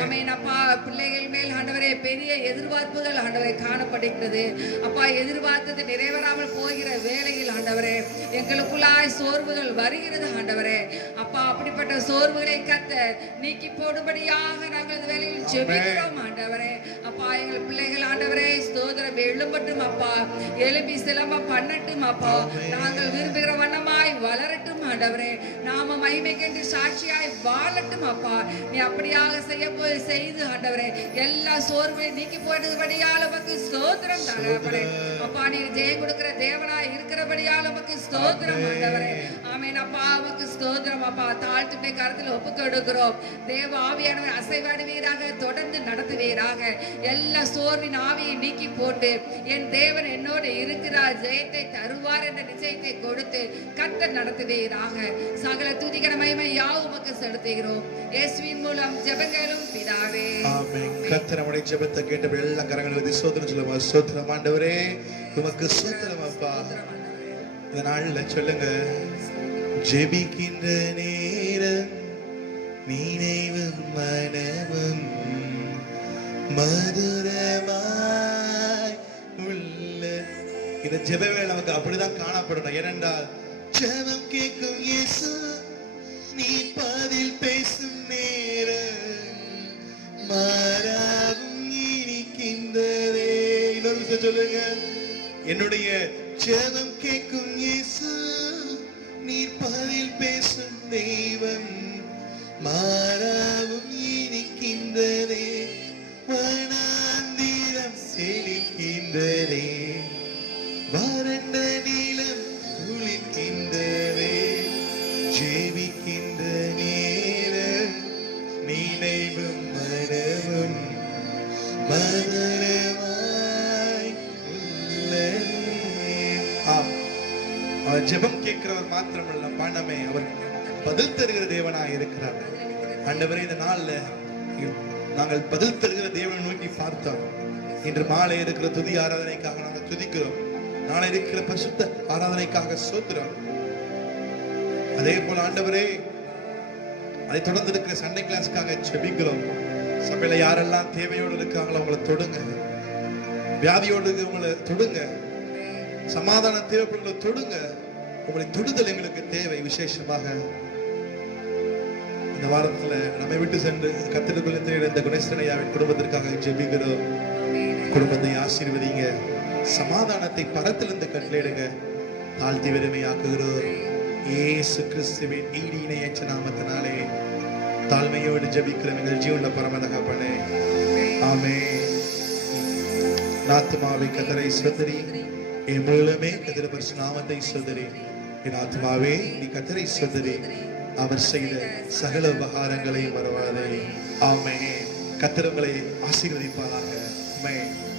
ஆமென் அப்பா. பிள்ளைகள் மேல் ஆண்டவரே பெரிய எதிர்பார்ப்புகள் ஆண்டவரை காணப்படுகிறது அப்பா. எதிர்பார்த்தது நிறைவேறாமல் போகிற வேளையில் ஆண்டவரே எங்களுக்குள்ளாய் சோர்வுகள் வருகிறது ஆண்டவரே. அப்பா அப்படிப்பட்ட சோர்வுகளை கர்த்தர் நீக்கி போடும்படியாக நாங்கள் இந்த வேளையில் ஜெபிக்கிறோம் ஆண்டவரே. அப்பா எங்கள் பிள்ளைகள் ஆண்டவரே ஸ்தோத்திரம் எழும்பட்டும் அப்பா, எழும்பி சிலம்பம் பண்ணட்டும் அப்பா. நாங்கள் விரும்புகிற வண்ணமாய் வளரட்டும் ஆண்டவரே. நாம மகிமைக்கென்று சாட்சியாய் வாழட்டும் அப்பா. நீ அப்படியாக செய்து ஆண்டவரே எல்லா சோர்வை நீக்கி போடுறபடியால் உமக்கு ஸ்தோத்திரம் தகப்பனே. அப்பா நீர் ஜெயம் கொடுக்கிற தேவனாய் இருக்கிறபடியால் உமக்கு ஸ்தோத்திரம் ஆண்டவரே. ஆமென் அப்பா. உமக்கு ஸ்தோத்திரம் அப்பா. தாழ்த்துடைய கருத்தில் ஒப்புக் கொடுக்கிறோம். தேவ ஆவியானவர் அசைவாடுவீராக, தொடர்ந்து நடத்துவீராக. எல்லா சோர்வின் ஆவியை நீக்கி போட்டு என் தேவன் என்னோடு இருக்கிறார், ஜெயத்தை தருவார் என்ற நிச்சயத்தை கொடுத்து கர்த்தர் நடத்துவீராக. சகல துதிகர மகிமை யாவும் உமக்கு செலுத்துகிறோம் இயேசுவின் மூலம் ஜெபங்களும் பிதாவே. ஆமென். கர்த்தர் நம்முடைய ஜெபத்தை கேட்ட எல்லா கரங்களை வைத்து ஸ்தோத்திரம் சொல்லுங்க. ஸ்தோத்திரம் ஆண்டவரே, உமக்கு ஸ்தோத்திரம் அப்பா. இந்த நாள்ல சொல்லுங்க, ஜெபிக்கின்ற நேரம் நினைவும் மனமும் மதுரமாய் உள்ள. இந்த ஜெப வேளை நமக்கு அப்படிதான் காணப்படணும். ஏனென்றால் ஜெபம் கேட்கும் இயேசு, நீ பதில் பேசும் நேரம் மாறாவும் இனிக்கின்றதே. இன்னொரு விஷயம் சொல்லுங்க, என்னுடைய ஜெபம் கேட்கும் இயேசு, நீ பதில் பேசும் தெய்வம் மாறாவும் இனிக்கின்றதே. வனாந்திரம் செழிக்கின்றதே, வறண்ட நீளம் துளிக்கின்றதே. ஜெபிக்கின்ற நேரம் நினைவும் மனமும் மதுரமாய் உள்ளதே. ஆம், அவர் ஜெபம் கேட்கிறவர் மாத்திரமல்ல, பணமே அவர் பதில் தருகிற தேவனாய் இருக்கிறார். ஆண்டவரே, இந்த நாள்ல நாங்கள் பதில் தருகிற தேவனை நோக்கி பார்த்தோம். இன்று மாலை இருக்கிற துதி ஆராதனைக்காக நாங்கள் துதிக்கிறோம். நாளை இருக்கிற பரிசுத்த ஆராதனைக்காக ஸ்தோத்திரம். அதே போல ஆண்டவரே, அதை தொடர்ந்து இருக்கிற சண்டே கிளாஸ்க்காக ஜெபிக்கிறோம். சபையில யாரெல்லாம் தேவையோடு இருக்காங்களோ அவங்களை தொடுங்க. வியாதியோடு உங்களை தொடுங்க. சமாதான தேவைப்படுகளை தொடுங்க. உங்களை தொடுதல் எங்களுக்கு தேவை. விசேஷமாக இந்த வாரத்துல நம்மை விட்டு சென்று கத்திரக்குள்ள இந்த குணேஸ்வரையாவின் குடும்பத்திற்காக ஜெபிக்கிறோம். குடும்பத்தை ஆசீர்வதிங்க. சமாதானத்தை பரத்திலிருந்து கட்டளையிடுங்க. தாழ்த்தி வெறுமையாக்குகிறோம். இயேசு கிறிஸ்துவின் ஈடு இணையற்ற நாமத்தினாலே தாழ்மையோடு ஜெபிக்கிறோம் எங்கள் ஜீவனுள்ள பரமதகப்பனே. ஆமென். ஆத்துமாவை கர்த்தரை ஸ்தோத்திரி, என் மூலமே கர்த்தருடைய பரிசுத்த நாமத்தை சொல்லுறே. என் ஆத்மாவே நீ கர்த்தரை சொல்லுறே. அவர் செய்த சகல உபகாரங்களை மறவாதே. ஆமென். கர்த்தர் உங்களை ஆசீர்வதிப்பாராக. ஆமென்.